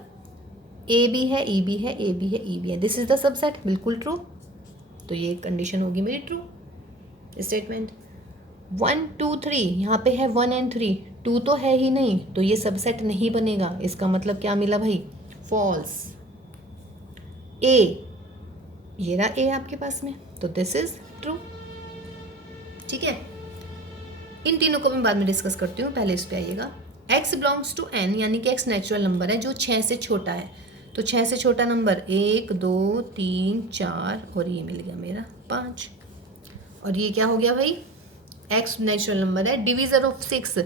ए भी है, ई भी है, ए भी है, ई भी है, दिस इज द सबसेट, बिल्कुल ट्रू, तो ये कंडीशन होगी मेरी ट्रू स्टेटमेंट। 1 2 3, यहाँ पे है 1 and 3, 2 तो है ही नहीं, तो ये सबसेट नहीं बनेगा, इसका मतलब क्या मिला भाई, फॉल्स। ए, ये रहा ए आपके पास में, तो दिस इज ट्रू, ठीक है। इन तीनों को मैं बाद में डिस्कस करती हूँ, पहले इस पे आइएगा। x बिलोंग्स टू n, यानी कि x नेचुरल नंबर है जो 6 से छोटा है, तो 6 से छोटा नंबर 1 2 3 4, और ये मिल गया मेरा 5, और ये क्या हो गया भाई, x नेचुरल नंबर है, डिवीज़र ऑफ 6,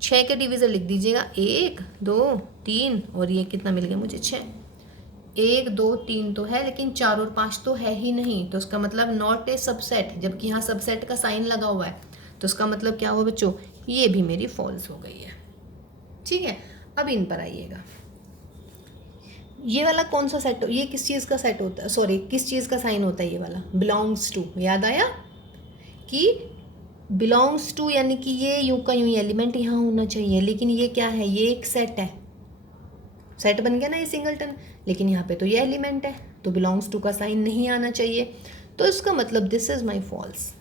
6 के डिवीज़र लिख दीजिएगा 1 2 3, और ये कितना मिल गया मुझे 6, 1 2 3 तो है, लेकिन 4 और 5 तो है ही नहीं, तो उसका मतलब नॉट ए सबसेट, जबकि यहाँ सबसेट का साइन लगा हुआ है, तो उसका मतलब क्या हुआ बच्चों, ये भी मेरी फॉल्स हो गई है, ठीक है। अब इन पर आइएगा, ये वाला कौन सा सेट, ये किस चीज़ का सेट होता है, सॉरी किस चीज़ का साइन होता है ये वाला, बिलोंग्स टू। याद आया कि बिलोंग्स टू यानी कि ये यूं का यूं एलिमेंट यहाँ होना चाहिए, लेकिन ये क्या है, ये एक सेट है, सेट बन गया ना ये सिंगलटन, लेकिन यहाँ पे तो ये एलिमेंट है, तो बिलोंग्स टू का साइन नहीं आना चाहिए। तो इसका मतलब दिस इज़ माई फॉल्स।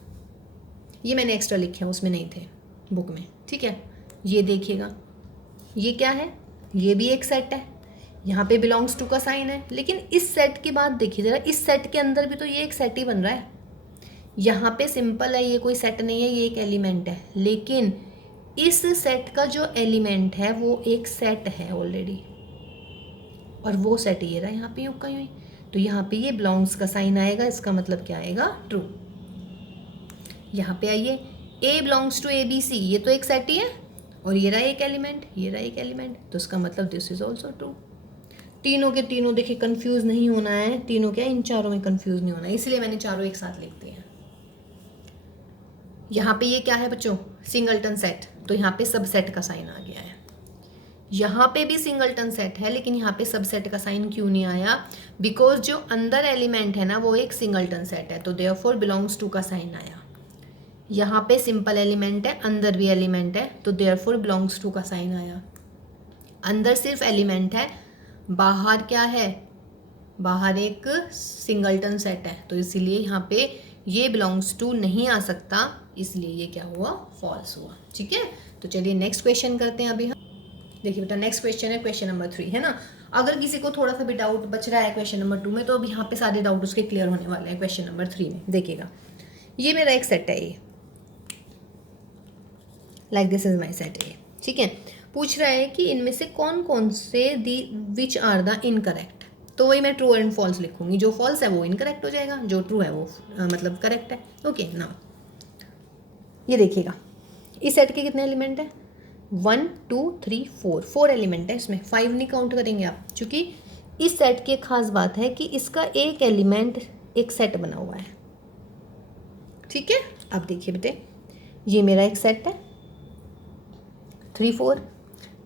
ये मैंने एक्स्ट्रा लिखे हैं, उसमें नहीं थे बुक में, ठीक है। ये देखिएगा, ये क्या है, ये भी एक सेट है, यहाँ पे बिलोंग्स टू का साइन है, लेकिन इस सेट की बात देखिए ज़रा, इस सेट के अंदर भी तो ये एक सेट ही बन रहा है। यहाँ पे सिंपल है, ये कोई सेट नहीं है, ये एक एलिमेंट है, लेकिन इस सेट का जो एलिमेंट है वो एक सेट है ऑलरेडी, और वो सेट ये रहा यहाँ पे यूं का यूं। तो यहाँ पे ये बिलोंग्स का साइन आएगा, इसका मतलब क्या आएगा, ट्रू। यहाँ पे आइए, A belongs to A B C, ये तो एक सेट ही है, और ये रहा एक एलिमेंट, ये रहा एक एलिमेंट, तो इसका मतलब दिस इज ऑल्सो ट्रू। तीनों के तीनों देखिए कंफ्यूज नहीं होना है, तीनों क्या, इन चारों में कंफ्यूज नहीं होना है, इसलिए मैंने चारों एक साथ लिख दिए हैं। यहाँ पे ये क्या है बच्चों, सिंगलटन सेट, तो यहाँ पे सब सेट का साइन आ गया है। यहाँ पे भी सिंगलटन सेट है, लेकिन यहाँ पे सब सेट का साइन क्यों नहीं आया, बिकॉज जो अंदर एलिमेंट है ना वो एक सिंगलटन सेट है, तो देयरफॉर बिलोंग्स टू का साइन आया। यहाँ पे सिंपल एलिमेंट है, अंदर भी एलिमेंट है, तो देयरफॉर बिलोंग्स टू का साइन आया। अंदर सिर्फ एलिमेंट है, बाहर क्या है, बाहर एक सिंगलटन सेट है, तो इसीलिए यहाँ पे ये बिलोंग्स टू नहीं आ सकता, इसलिए ये क्या हुआ, फॉल्स हुआ। ठीक है, तो चलिए नेक्स्ट क्वेश्चन करते हैं अभी हम। देखिए बेटा नेक्स्ट क्वेश्चन है क्वेश्चन नंबर 3, है ना। अगर किसी को थोड़ा सा भी डाउट बच रहा है क्वेश्चन नंबर 2 में, तो अब यहाँ पे सारे डाउट उसके क्लियर होने वाले हैं क्वेश्चन नंबर 3 में। देखिएगा, ये मेरा एक सेट है, ये like this is my set ए, ठीक है। पूछ रहा है कि इनमें से कौन कौन से दी विच आर द इनकरेक्ट, तो वही मैं ट्रू एंड फॉल्स लिखूंगी, जो फॉल्स है वो इनकरेक्ट हो जाएगा, जो ट्रू है वो मतलब करेक्ट है। ओके ना, ये देखिएगा, इस सेट के कितने एलिमेंट है, 1 2 3 4, 4 एलिमेंट है इसमें, 5 नहीं काउंट करेंगे आप, क्योंकि इस सेट की एक खास बात है कि इसका एक एलिमेंट एक सेट बना हुआ है। ठीक है, अब देखिए बेटे, ये मेरा एक सेट है 3 4,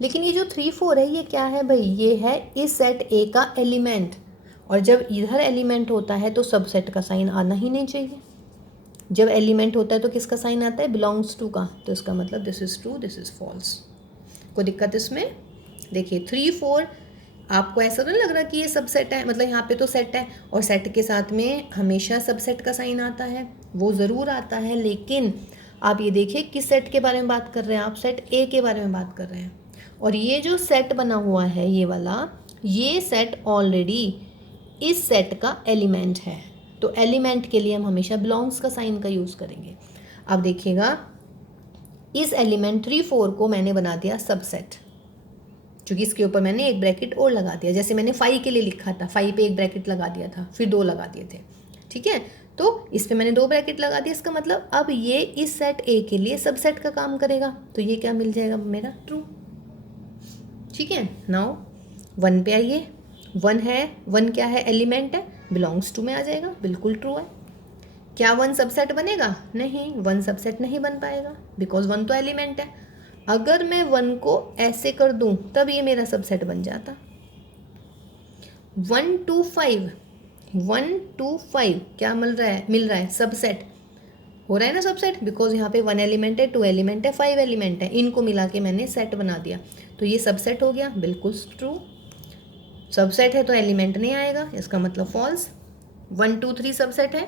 लेकिन ये जो 3 4 है ये क्या है भाई, ये है इस सेट ए का एलिमेंट, और जब इधर एलिमेंट होता है तो सब सेट का साइन आना ही नहीं चाहिए। जब एलिमेंट होता है तो किसका साइन आता है, बिलोंग्स टू का, तो इसका मतलब this is true, this is false. कोई दिक्कत इसमें, देखिए 3 4 आपको ऐसा तो नहीं लग रहा कि ये सब सेट है, मतलब यहाँ पे तो सेट है, और सेट के साथ में हमेशा सब सेट का साइन आता है, वो ज़रूर आता है, लेकिन आप ये देखिए किस सेट के बारे में बात कर रहे हैं, आप सेट ए के बारे में बात कर रहे हैं, और ये जो सेट बना हुआ है ये वाला, ये सेट ऑलरेडी इस सेट का एलिमेंट है, तो एलिमेंट के लिए हम हमेशा बिलोंग्स का साइन का यूज़ करेंगे। अब देखिएगा, इस एलिमेंट 3 4 को मैंने बना दिया सबसेट, क्योंकि इसके ऊपर मैंने एक ब्रैकेट और लगा दिया, जैसे मैंने 5 के लिए लिखा था, 5 पे एक ब्रैकेट लगा दिया था, फिर 2 लगा दिए थे। ठीक है, तो इस पे मैंने 2 ब्रैकेट लगा दिया, इसका मतलब अब ये इस सेट ए के लिए सबसेट का काम करेगा, तो ये क्या मिल जाएगा मेरा, ट्रू। ठीक है, नाउ 1 पे आइए, 1 है, 1 क्या है, एलिमेंट है, बिलोंग्स टू में आ जाएगा, बिल्कुल ट्रू है। क्या 1 सबसेट बनेगा, नहीं, 1 सबसेट नहीं बन पाएगा, बिकॉज 1 तो एलिमेंट है। अगर मैं 1 को ऐसे कर दूं तब ये मेरा सबसेट बन जाता। 1 2 5, 1 2 5 क्या मिल रहा है सबसेट हो रहा है ना, सबसेट, बिकॉज यहाँ पे 1 एलिमेंट है, 2 एलिमेंट है, 5 एलिमेंट है, इनको मिला के मैंने सेट बना दिया, तो ये सबसेट हो गया, बिल्कुल ट्रू। सबसेट है तो एलिमेंट नहीं आएगा, इसका मतलब फॉल्स। 1 2 3 सबसेट है,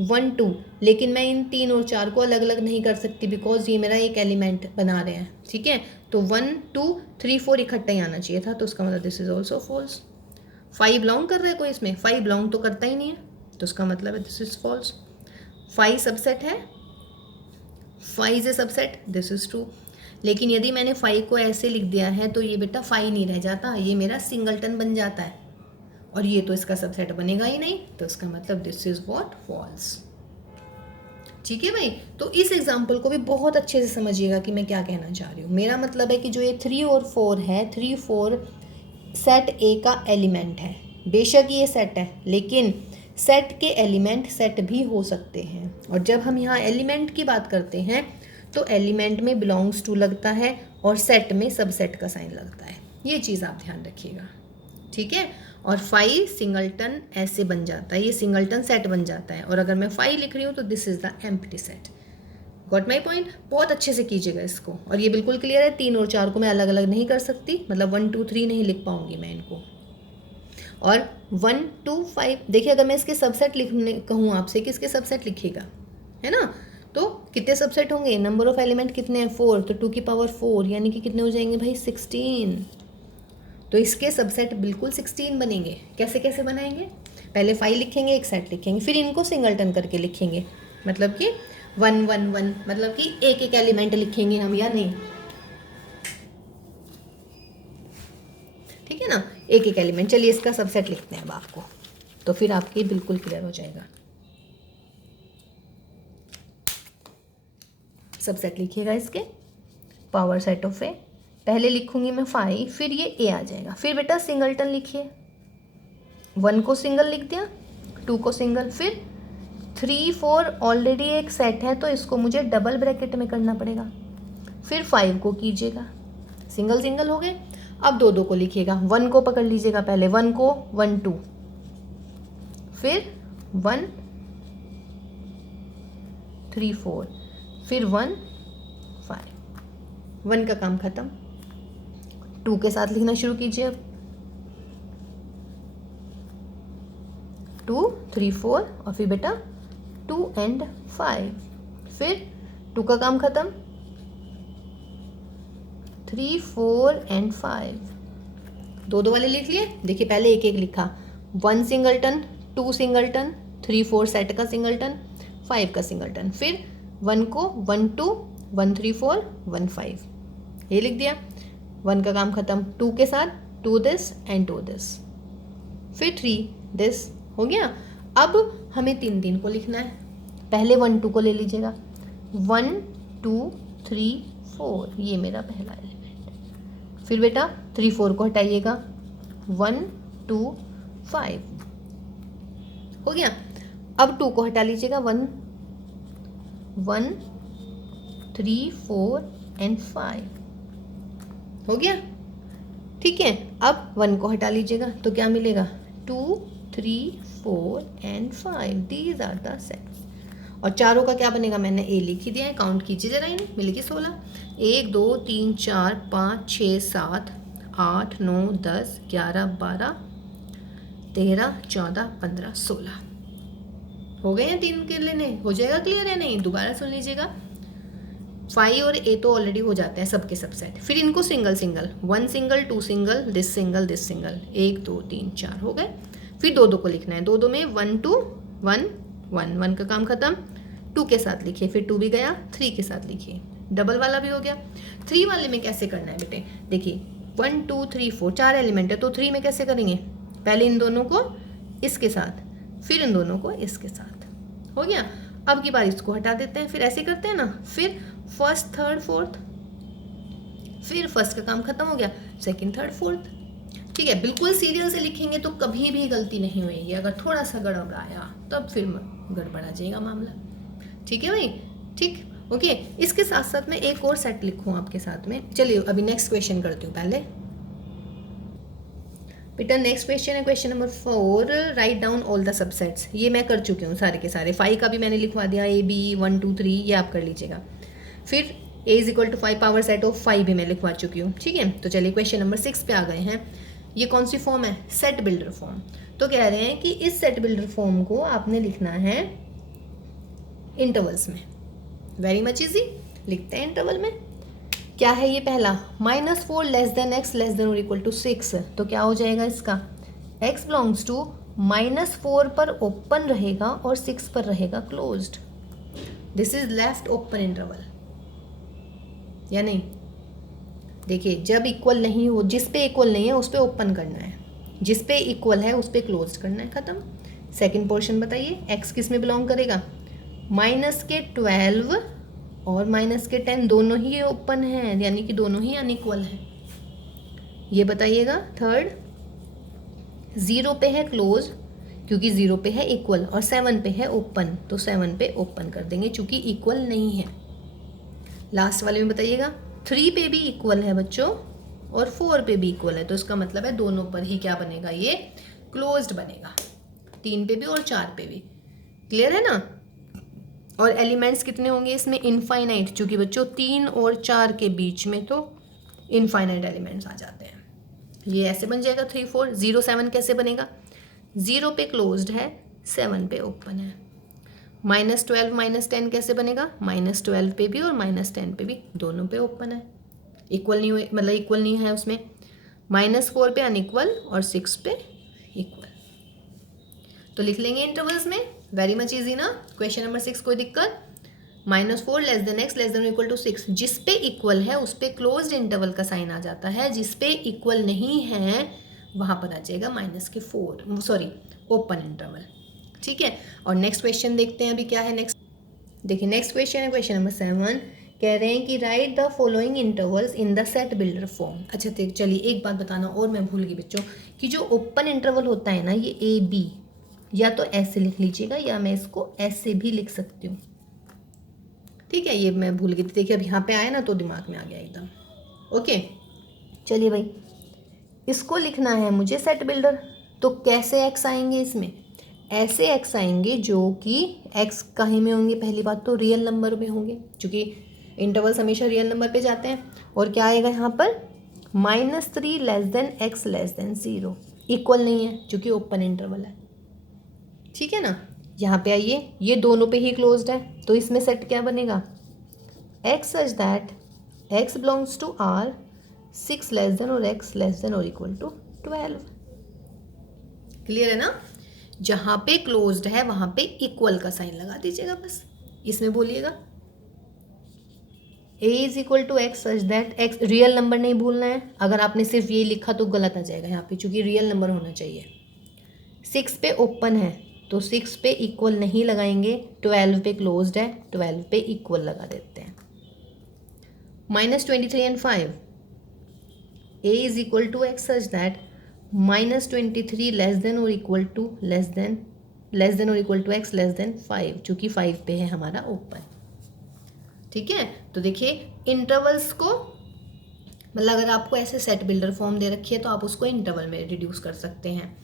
1 2, लेकिन मैं इन 3 और 4 को अलग अलग नहीं कर सकती, बिकॉज ये मेरा एक एलिमेंट बना रहे हैं। ठीक है, तो 1 2 3 4 इकट्ठा ही आना चाहिए था, तो उसका मतलब this is also false. 5 belong कर रहा है कोई इसमें, 5 बिलोंग तो करता ही नहीं है, तो उसका मतलब है दिस इज फॉल्स। 5 सबसेट है, 5 is a subset, this is true. लेकिन यदि मैंने 5 को ऐसे लिख दिया है तो ये बेटा 5 नहीं रह जाता, ये मेरा सिंगलटन बन जाता है, और ये तो इसका सबसेट बनेगा ही नहीं, तो इसका मतलब दिस इज व्हाट, फॉल्स। ठीक है भाई, तो इस एग्जाम्पल को भी बहुत अच्छे से समझिएगा कि मैं क्या कहना चाह रही हूँ। मेरा मतलब है कि जो ये 3 और 4 है, 3 4 सेट ए का एलिमेंट है, बेशक ये सेट है, लेकिन सेट के एलिमेंट सेट भी हो सकते हैं, और जब हम यहाँ एलिमेंट की बात करते हैं तो एलिमेंट में बिलोंग्स टू लगता है और सेट में सबसेट का साइन लगता है, ये चीज़ आप ध्यान रखिएगा। ठीक है, और फाई सिंगलटन ऐसे बन जाता है, ये सिंगलटन सेट बन जाता है। और अगर मैं फाई लिख रही हूँ तो this is the empty set. Got my point? बहुत अच्छे से कीजिएगा इसको। और ये बिल्कुल क्लियर है, 3 और 4 को मैं अलग अलग नहीं कर सकती, मतलब 1 2 3 नहीं लिख पाऊंगी मैं इनको। और 1 2 5 देखिए, अगर मैं इसके सबसेट लिखने कहूँ आपसे कि इसके सबसेट लिखिएगा, है ना, तो कितने सबसेट होंगे? नंबर ऑफ एलिमेंट कितने हैं? 4, तो 2 की पावर 4 यानी कि कितने हो जाएंगे भाई? 16। तो इसके सबसेट बिल्कुल 16 बनेंगे। कैसे कैसे बनाएंगे? पहले 5 लिखेंगे, एक सेट लिखेंगे, फिर इनको सिंगलटन करके लिखेंगे, मतलब कि 1 1 1, मतलब कि एक एक एलिमेंट लिखेंगे हम, या नहीं? ठीक है ना, एक एक एलिमेंट। चलिए इसका सबसेट लिखते हैं अब आपको, तो फिर आपके बिल्कुल क्लियर हो जाएगा। सबसेट लिखिएगा इसके, पावर सेट ऑफ ए। पहले लिखूंगी मैं 5, फिर ये ए आ जाएगा। फिर बेटा सिंगलटन लिखिए, 1 को सिंगल लिख दिया, 2 को सिंगल, फिर 3 4 ऑलरेडी एक सेट है तो इसको मुझे डबल ब्रैकेट में करना पड़ेगा। फिर 5 को कीजिएगा, सिंगल सिंगल हो गए। अब 2 2 को लिखिएगा, 1 को पकड़ लीजिएगा, पहले 1 को 1 2, फिर 1 3 4, फिर 1 5। 1 का काम खत्म। 2 के साथ लिखना शुरू कीजिए अब, 2 3 4, और फिर बेटा 2 and 5, फिर 2 का काम खत्म, 3 4 and 5। 2 2 वाले लिख लिए। देखिए पहले एक एक लिखा, 1 सिंगलटन, 2 सिंगलटन, 3 4 सेट का सिंगलटन, 5 का सिंगलटन, फिर 1 को 1 2 1 3 4 1 5, ये लिख दिया। 1 का काम खत्म। 2 के साथ 2 दिस एंड 2 दिस, फिर 3 दिस, हो गया। अब हमें 3 3 को लिखना है। पहले 1 2 को ले लीजिएगा, 1 2 3 4, ये मेरा पहला एलिमेंट। फिर बेटा 3 4 को हटाइएगा, 1 2 5, हो गया। अब 2 को हटा लीजिएगा, 1 1 3 4 and 5, हो गया। ठीक है, अब 1 को हटा लीजिएगा तो क्या मिलेगा? 2 3 4 and 5, these are the sets. और चारों का क्या बनेगा? मैंने ए लिख ही दिया है, काउंट कीजिए जरा, इन्हें मिलेगी 16। 1 2 3 4 5 6 7 8 9 10 11 12 13 14 15 16, हो गए हैं 3 के लेने। हो जाएगा क्लियर है नहीं? दोबारा सुन लीजिएगा। 5 और ए तो ऑलरेडी हो जाते हैं सबके सबसेट, फिर इनको single single, 1 single 2 single, this single this single, 1 2 3 4 हो गए। फिर 2 2 को लिखना है, 2 2 में 1 2 1 1, 1 का काम खत्म। 2 के साथ लिखिए, फिर 2 भी गया, 3 के साथ लिखिए, डबल वाला भी हो गया। 3 वाले में कैसे करना है बेटे? देखिए 1 2 3 4 4 एलिमेंट है, तो 3 में कैसे करेंगे? पहले इन दोनों को इसके साथ, फिर इन दोनों को इसके साथ, हो गया। अब की बार इसको हटा देते हैं, फिर ऐसे करते हैं ना, फिर फर्स्ट थर्ड फोर्थ, फिर फर्स्ट का काम खत्म हो गया, सेकंड थर्ड फोर्थ। ठीक है, बिल्कुल सीरियल से लिखेंगे तो कभी भी गलती नहीं होगी। अगर थोड़ा सा गड़बड़ाया तब फिर गड़बड़ा जाएगा मामला। ठीक है भाई, ठीक, ओके। इसके साथ साथ मैं एक और सेट लिखूँ आपके साथ में। चलिए अभी नेक्स्ट क्वेश्चन करती हूँ पहले। बेटा नेक्स्ट क्वेश्चन है question number 4, right down all the subsets. ये मैं कर चुकी हूँ सारे के सारे। 5 का भी मैंने लिखवा दिया, ए बी 1 2 3, ये आप कर लीजिएगा। फिर a is equal to 5 power set of 5 भी मैं लिखवा चुकी हूँ। ठीक है, तो चलिए क्वेश्चन नंबर 6 पे आ गए हैं। ये कौन सी फॉर्म है? Set builder form. तो कह रहे हैं कि इस सेट बिल्डर फॉर्म को आपने लिखना है इंटरवल्स में। वेरी मच इजी, लिखते हैं इंटरवल में। क्या है ये? पहला -4 less than x less than और इक्वल टू 6, तो क्या हो जाएगा इसका? x बिलोंग्स टू -4 पर ओपन रहेगा और 6 पर रहेगा closed. This is left open interval, या नहीं? देखिए जब इक्वल नहीं हो, जिस पे इक्वल नहीं है उस पे ओपन करना है, जिस पे इक्वल है उस पे क्लोज करना है, खत्म। सेकंड पोर्शन बताइए, x किस में बिलोंग करेगा? -12 और -10 दोनों ही ओपन हैं, यानी कि दोनों ही अनइक्वल हैं, ये बताइएगा। थर्ड 0 पे है क्लोज, क्योंकि 0 पे है इक्वल, और 7 पे है ओपन, तो 7 पे ओपन कर देंगे क्योंकि इक्वल नहीं है। लास्ट वाले में बताइएगा 3 पे भी इक्वल है बच्चों, और 4 पे भी इक्वल है, तो इसका मतलब है दोनों पर ही क्या बनेगा, ये क्लोज्ड बनेगा, 3 पे भी और 4 पे भी। क्लियर है ना। और एलिमेंट्स कितने होंगे इसमें, इनफाइनाइट, चूंकि बच्चों 3 और 4 के बीच में तो इनफाइनाइट एलिमेंट्स आ जाते हैं। ये ऐसे बन जाएगा 3 4 0 7 कैसे बनेगा, 0 पे क्लोज्ड है, 7 पे ओपन है। -12 -10 कैसे बनेगा, -12 पे भी और -10 पे भी, दोनों पे ओपन है, इक्वल नहीं हुए, मतलब इक्वल नहीं है उसमें। -4 पे अनइक्वल और 6 पे इक्वल। तो लिख लेंगे इंटरवल्स में, वेरी मच इजी ना। क्वेश्चन नंबर 6, कोई दिक्कत, -4 less than x less than equal to 6, जिस पे इक्वल है उस पे क्लोज्ड इंटरवल का साइन आ जाता है, जिस पे इक्वल नहीं है वहां पर आ जाएगा -4 सॉरी ओपन इंटरवल। ठीक है, और नेक्स्ट क्वेश्चन देखते हैं अभी क्या है नेक्स्ट। देखिए नेक्स्ट क्वेश्चन है क्वेश्चन नंबर 7, कह रहे हैं कि right the following intervals in the set builder form. अच्छा तो चलिए एक बात बताना और मैं भूल गई बच्चों, कि जो ओपन इंटरवल होता है ना, ये AB या तो ऐसे लिख लीजिएगा या मैं इसको ऐसे भी लिख सकती हूँ। ठीक है, ये मैं भूल गई थी, देखिए अब यहाँ पे आया ना तो दिमाग में आ गया एकदम। ओके चलिए भाई, इसको लिखना है मुझे सेट बिल्डर, तो कैसे एक्स आएंगे इसमें, ऐसे एक्स आएंगे जो कि एक्स कहीं में होंगे, पहली बात तो रियल नंबर में होंगे, क्योंकि इंटरवल्स हमेशा रियल नंबर पे जाते हैं। और क्या आएगा यहाँ पर, -3 less than x less then 0, equal नहीं है क्योंकि ओपन इंटरवल है। ठीक है ना, यहाँ पे आइए, ये दोनों पे ही क्लोज्ड है, तो इसमें सेट क्या बनेगा, x such that x belongs to R 6 less than और x लेस देन और इक्वल टू 12। क्लियर है ना, जहाँ पे क्लोज्ड है वहाँ पे इक्वल का साइन लगा दीजिएगा बस। इसमें बोलिएगा a is equal to X such that x, real number नहीं भूलना है, अगर आपने सिर्फ ये लिखा तो गलत आ जाएगा यहाँ पे, क्योंकि रियल नंबर होना चाहिए। 6 पे ओपन है तो 6 पे इक्वल नहीं लगाएंगे, 12 पे क्लोज्ड है, 12 पे इक्वल लगा देते हैं। -23 and 5, a is equal to X such that -23 less than और इक्वल टू लेस देन और equal to X less than 5, चूँकि 5 पे है हमारा ओपन। ठीक है, तो देखिए इंटरवल्स को, मतलब अगर आपको ऐसे सेट बिल्डर फॉर्म दे रखी है तो आप उसको इंटरवल में रिड्यूस कर सकते हैं,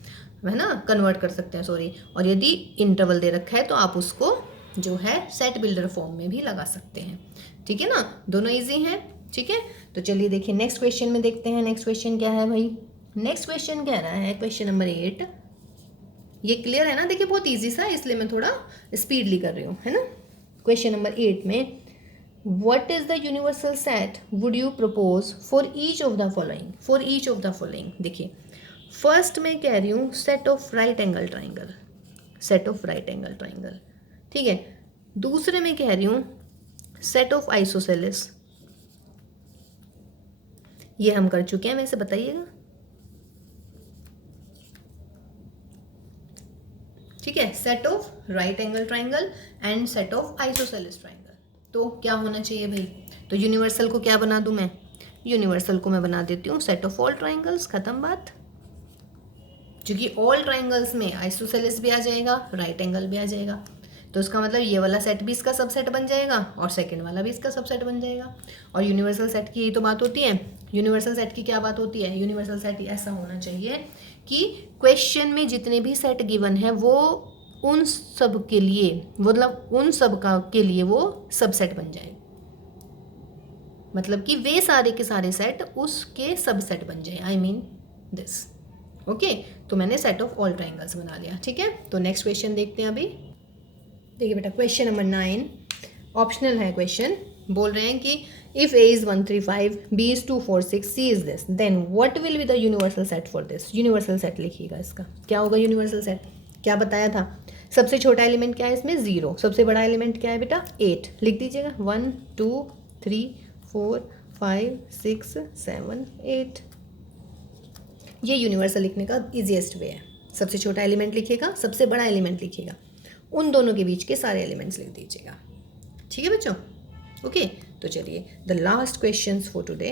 है ना, कन्वर्ट कर सकते हैं सॉरी। और यदि इंटरवल दे रखा है तो आप उसको जो है सेट बिल्डर फॉर्म में भी लगा सकते हैं। ठीक है ना, दोनों इजी हैं। ठीक है, तो चलिए देखिए नेक्स्ट क्वेश्चन में देखते हैं, नेक्स्ट क्वेश्चन क्या है भाई। नेक्स्ट क्वेश्चन कह रहा है क्वेश्चन नंबर 8, ये क्लियर है ना, देखिए बहुत ईजी सा, इसलिए मैं थोड़ा स्पीडली कर रही हूँ, है ना। क्वेश्चन नंबर 8 में, What is the universal set would you propose for each of the following? For each of the following, देखिए फर्स्ट में कह रही हूँ set of right angle triangle, set of right angle triangle. ठीक है, दूसरे में कह रही हूँ सेट ऑफ आइसोसेलेस, ये हम कर चुके हैं, वैसे बताइएगा। ठीक है, set of right angle triangle and set of isosceles triangle. तो क्या होना चाहिए भाई, तो यूनिवर्सल को क्या बना दूं मैं, यूनिवर्सल को मैं बना देती हूँ सेट ऑफ ऑल ट्राइंगल्स, खत्म बात। क्योंकि ऑल ट्राइंगल्स में आइसोसेलेस भी आ जाएगा, राइट एंगल भी आ जाएगा, तो इसका मतलब ये वाला सेट भी इसका सबसेट बन जाएगा और सेकंड वाला भी इसका सबसेट बन जाएगा। और यूनिवर्सल सेट की यही तो बात होती है। यूनिवर्सल सेट की क्या बात होती है, यूनिवर्सल सेट ऐसा होना चाहिए कि क्वेश्चन में जितने भी सेट गिवन है वो उन सब के लिए, मतलब उन सब का के लिए वो सबसेट बन जाए, मतलब कि वे सारे के सारे सेट उसके सबसेट बन जाए, आई मीन दिस। ओके, तो मैंने सेट ऑफ ऑल ट्राइंगल्स बना लिया। ठीक है, तो नेक्स्ट क्वेश्चन देखते हैं अभी। देखिए बेटा क्वेश्चन नंबर 9 ऑप्शनल है क्वेश्चन, बोल रहे हैं कि if a is 135, b is 246, c is this, then what will be the universal set for this? Universal set लिखिएगा इसका, क्या होगा यूनिवर्सल सेट, क्या बताया था। सबसे छोटा एलिमेंट क्या है इसमें, 0। सबसे बड़ा एलिमेंट क्या है बेटा, 8। लिख दीजिएगा 1 2 3 4 5 6 7 8। ये यूनिवर्सल लिखने का इजीएस्ट वे है। सबसे छोटा एलिमेंट लिखिएगा, सबसे बड़ा एलिमेंट लिखिएगा, उन दोनों के बीच के सारे एलिमेंट्स लिख दीजिएगा। ठीक है बच्चों, ओके। तो चलिए the last questions for today.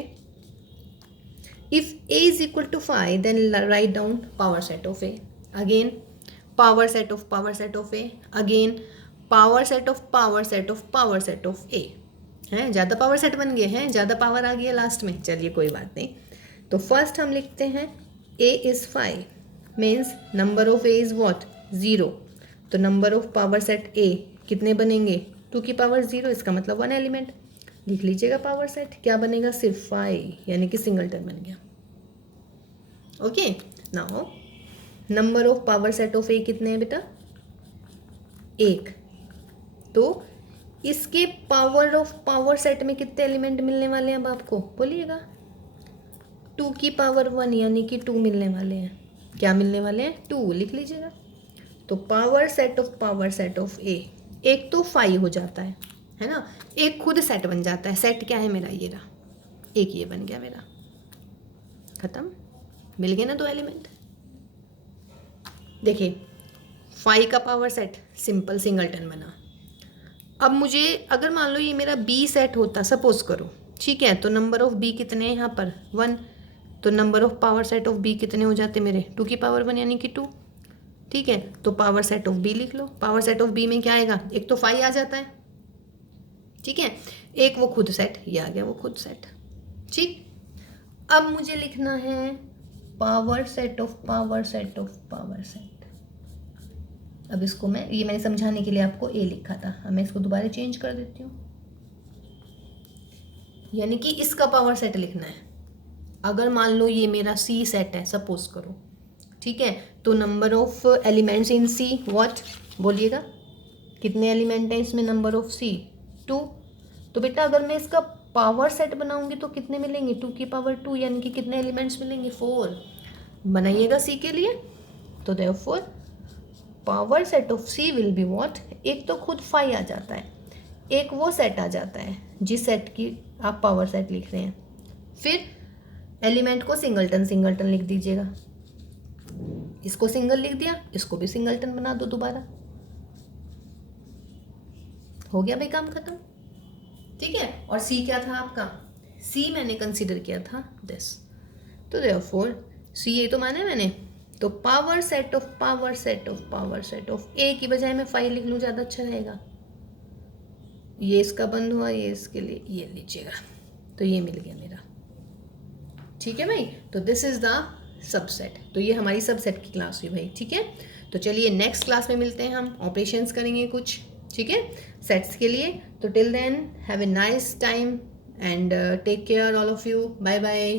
If a is equal to 5 then write down power set of a, again power set of power set of a, again power set of power set of power set of a। हैं ज़्यादा पावर सेट बन गए हैं, ज़्यादा पावर आ गई है लास्ट में, चलिए कोई बात नहीं। तो फर्स्ट हम लिखते हैं a is 5 means number of a is what 0। तो number of power set a कितने बनेंगे 2 की पावर 0, इसका मतलब 1 एलिमेंट। लिख लीजिएगा पावर सेट क्या बनेगा सिर्फ 5 यानी कि सिंगलटन बन गया। Okay now number of power set of a कितने हैं बेटा 1। तो इसके पावर ऑफ पावर सेट में कितने एलिमेंट मिलने वाले हैं अब आपको बोलिएगा 2 की पावर 1 यानी कि 2 मिलने वाले हैं। क्या मिलने वाले हैं 2 लिख लीजिएगा। तो पावर सेट ऑफ ए एक तो 5 हो जाता है ना, एक खुद सेट बन जाता है। सेट क्या है मेरा ये रहा, एक ये बन गया मेरा, खत्म, मिल गए ना 2 एलिमेंट। देखिए 5 का पावर सेट सिंपल सिंगलटन बना। अब मुझे अगर मान लो ये मेरा बी सेट होता सपोज करो, ठीक है, तो नंबर ऑफ बी कितने हैं यहाँ पर 1, तो number of power set of B कितने हो जाते मेरे 2 की पावर 1 यानी कि 2। ठीक है, तो पावर सेट ऑफ बी लिख लो। पावर सेट ऑफ बी में क्या आएगा, एक तो 5 आ जाता है, ठीक है, एक वो खुद सेट, ये आ गया वो खुद सेट। ठीक, अब मुझे लिखना है power set of power set of power set. अब इसको मैंने समझाने के लिए आपको ए लिखा था, अब मैं इसको दोबारा चेंज कर देती हूँ, यानी कि इसका पावर सेट लिखना है। अगर मान लो ये मेरा सी सेट है सपोज करो, ठीक है, तो number of elements in see what बोलिएगा, कितने एलिमेंट हैं इसमें नंबर ऑफ सी 2। तो बेटा अगर मैं इसका पावर सेट बनाऊंगी तो कितने मिलेंगे 2 की पावर 2 यानी कि कितने एलिमेंट्स मिलेंगे 4। बनाइएगा सी के लिए। तो therefore power set of C will be what, एक तो खुद 5 आ जाता है, एक वो सेट आ जाता है जिस सेट की आप पावर सेट लिख रहे हैं। फिर एलिमेंट को सिंगलटन सिंगलटन लिख दीजिएगा, इसको सिंगल लिख दिया, इसको भी सिंगलटन बना दो दोबारा, हो गया भाई काम खत्म। ठीक है, और सी क्या था आपका, सी मैंने कंसीडर किया था दिस, तो देयरफॉर सी ये तो माना है मैंने, तो power set of power set of power set of A की बजाय मैं 5 लिख लूँ, ज़्यादा अच्छा रहेगा। ये इसका बंद हुआ, ये इसके लिए ये लीजिएगा, तो ये मिल गया मेरा। ठीक है भाई, तो दिस इज़ द सबसेट। तो ये हमारी सबसेट की क्लास हुई भाई। ठीक है, तो चलिए नेक्स्ट क्लास में मिलते हैं, हम ऑपरेशंस करेंगे कुछ, ठीक है, सेट्स के लिए। तो till then have a nice time and take care all of you, bye bye.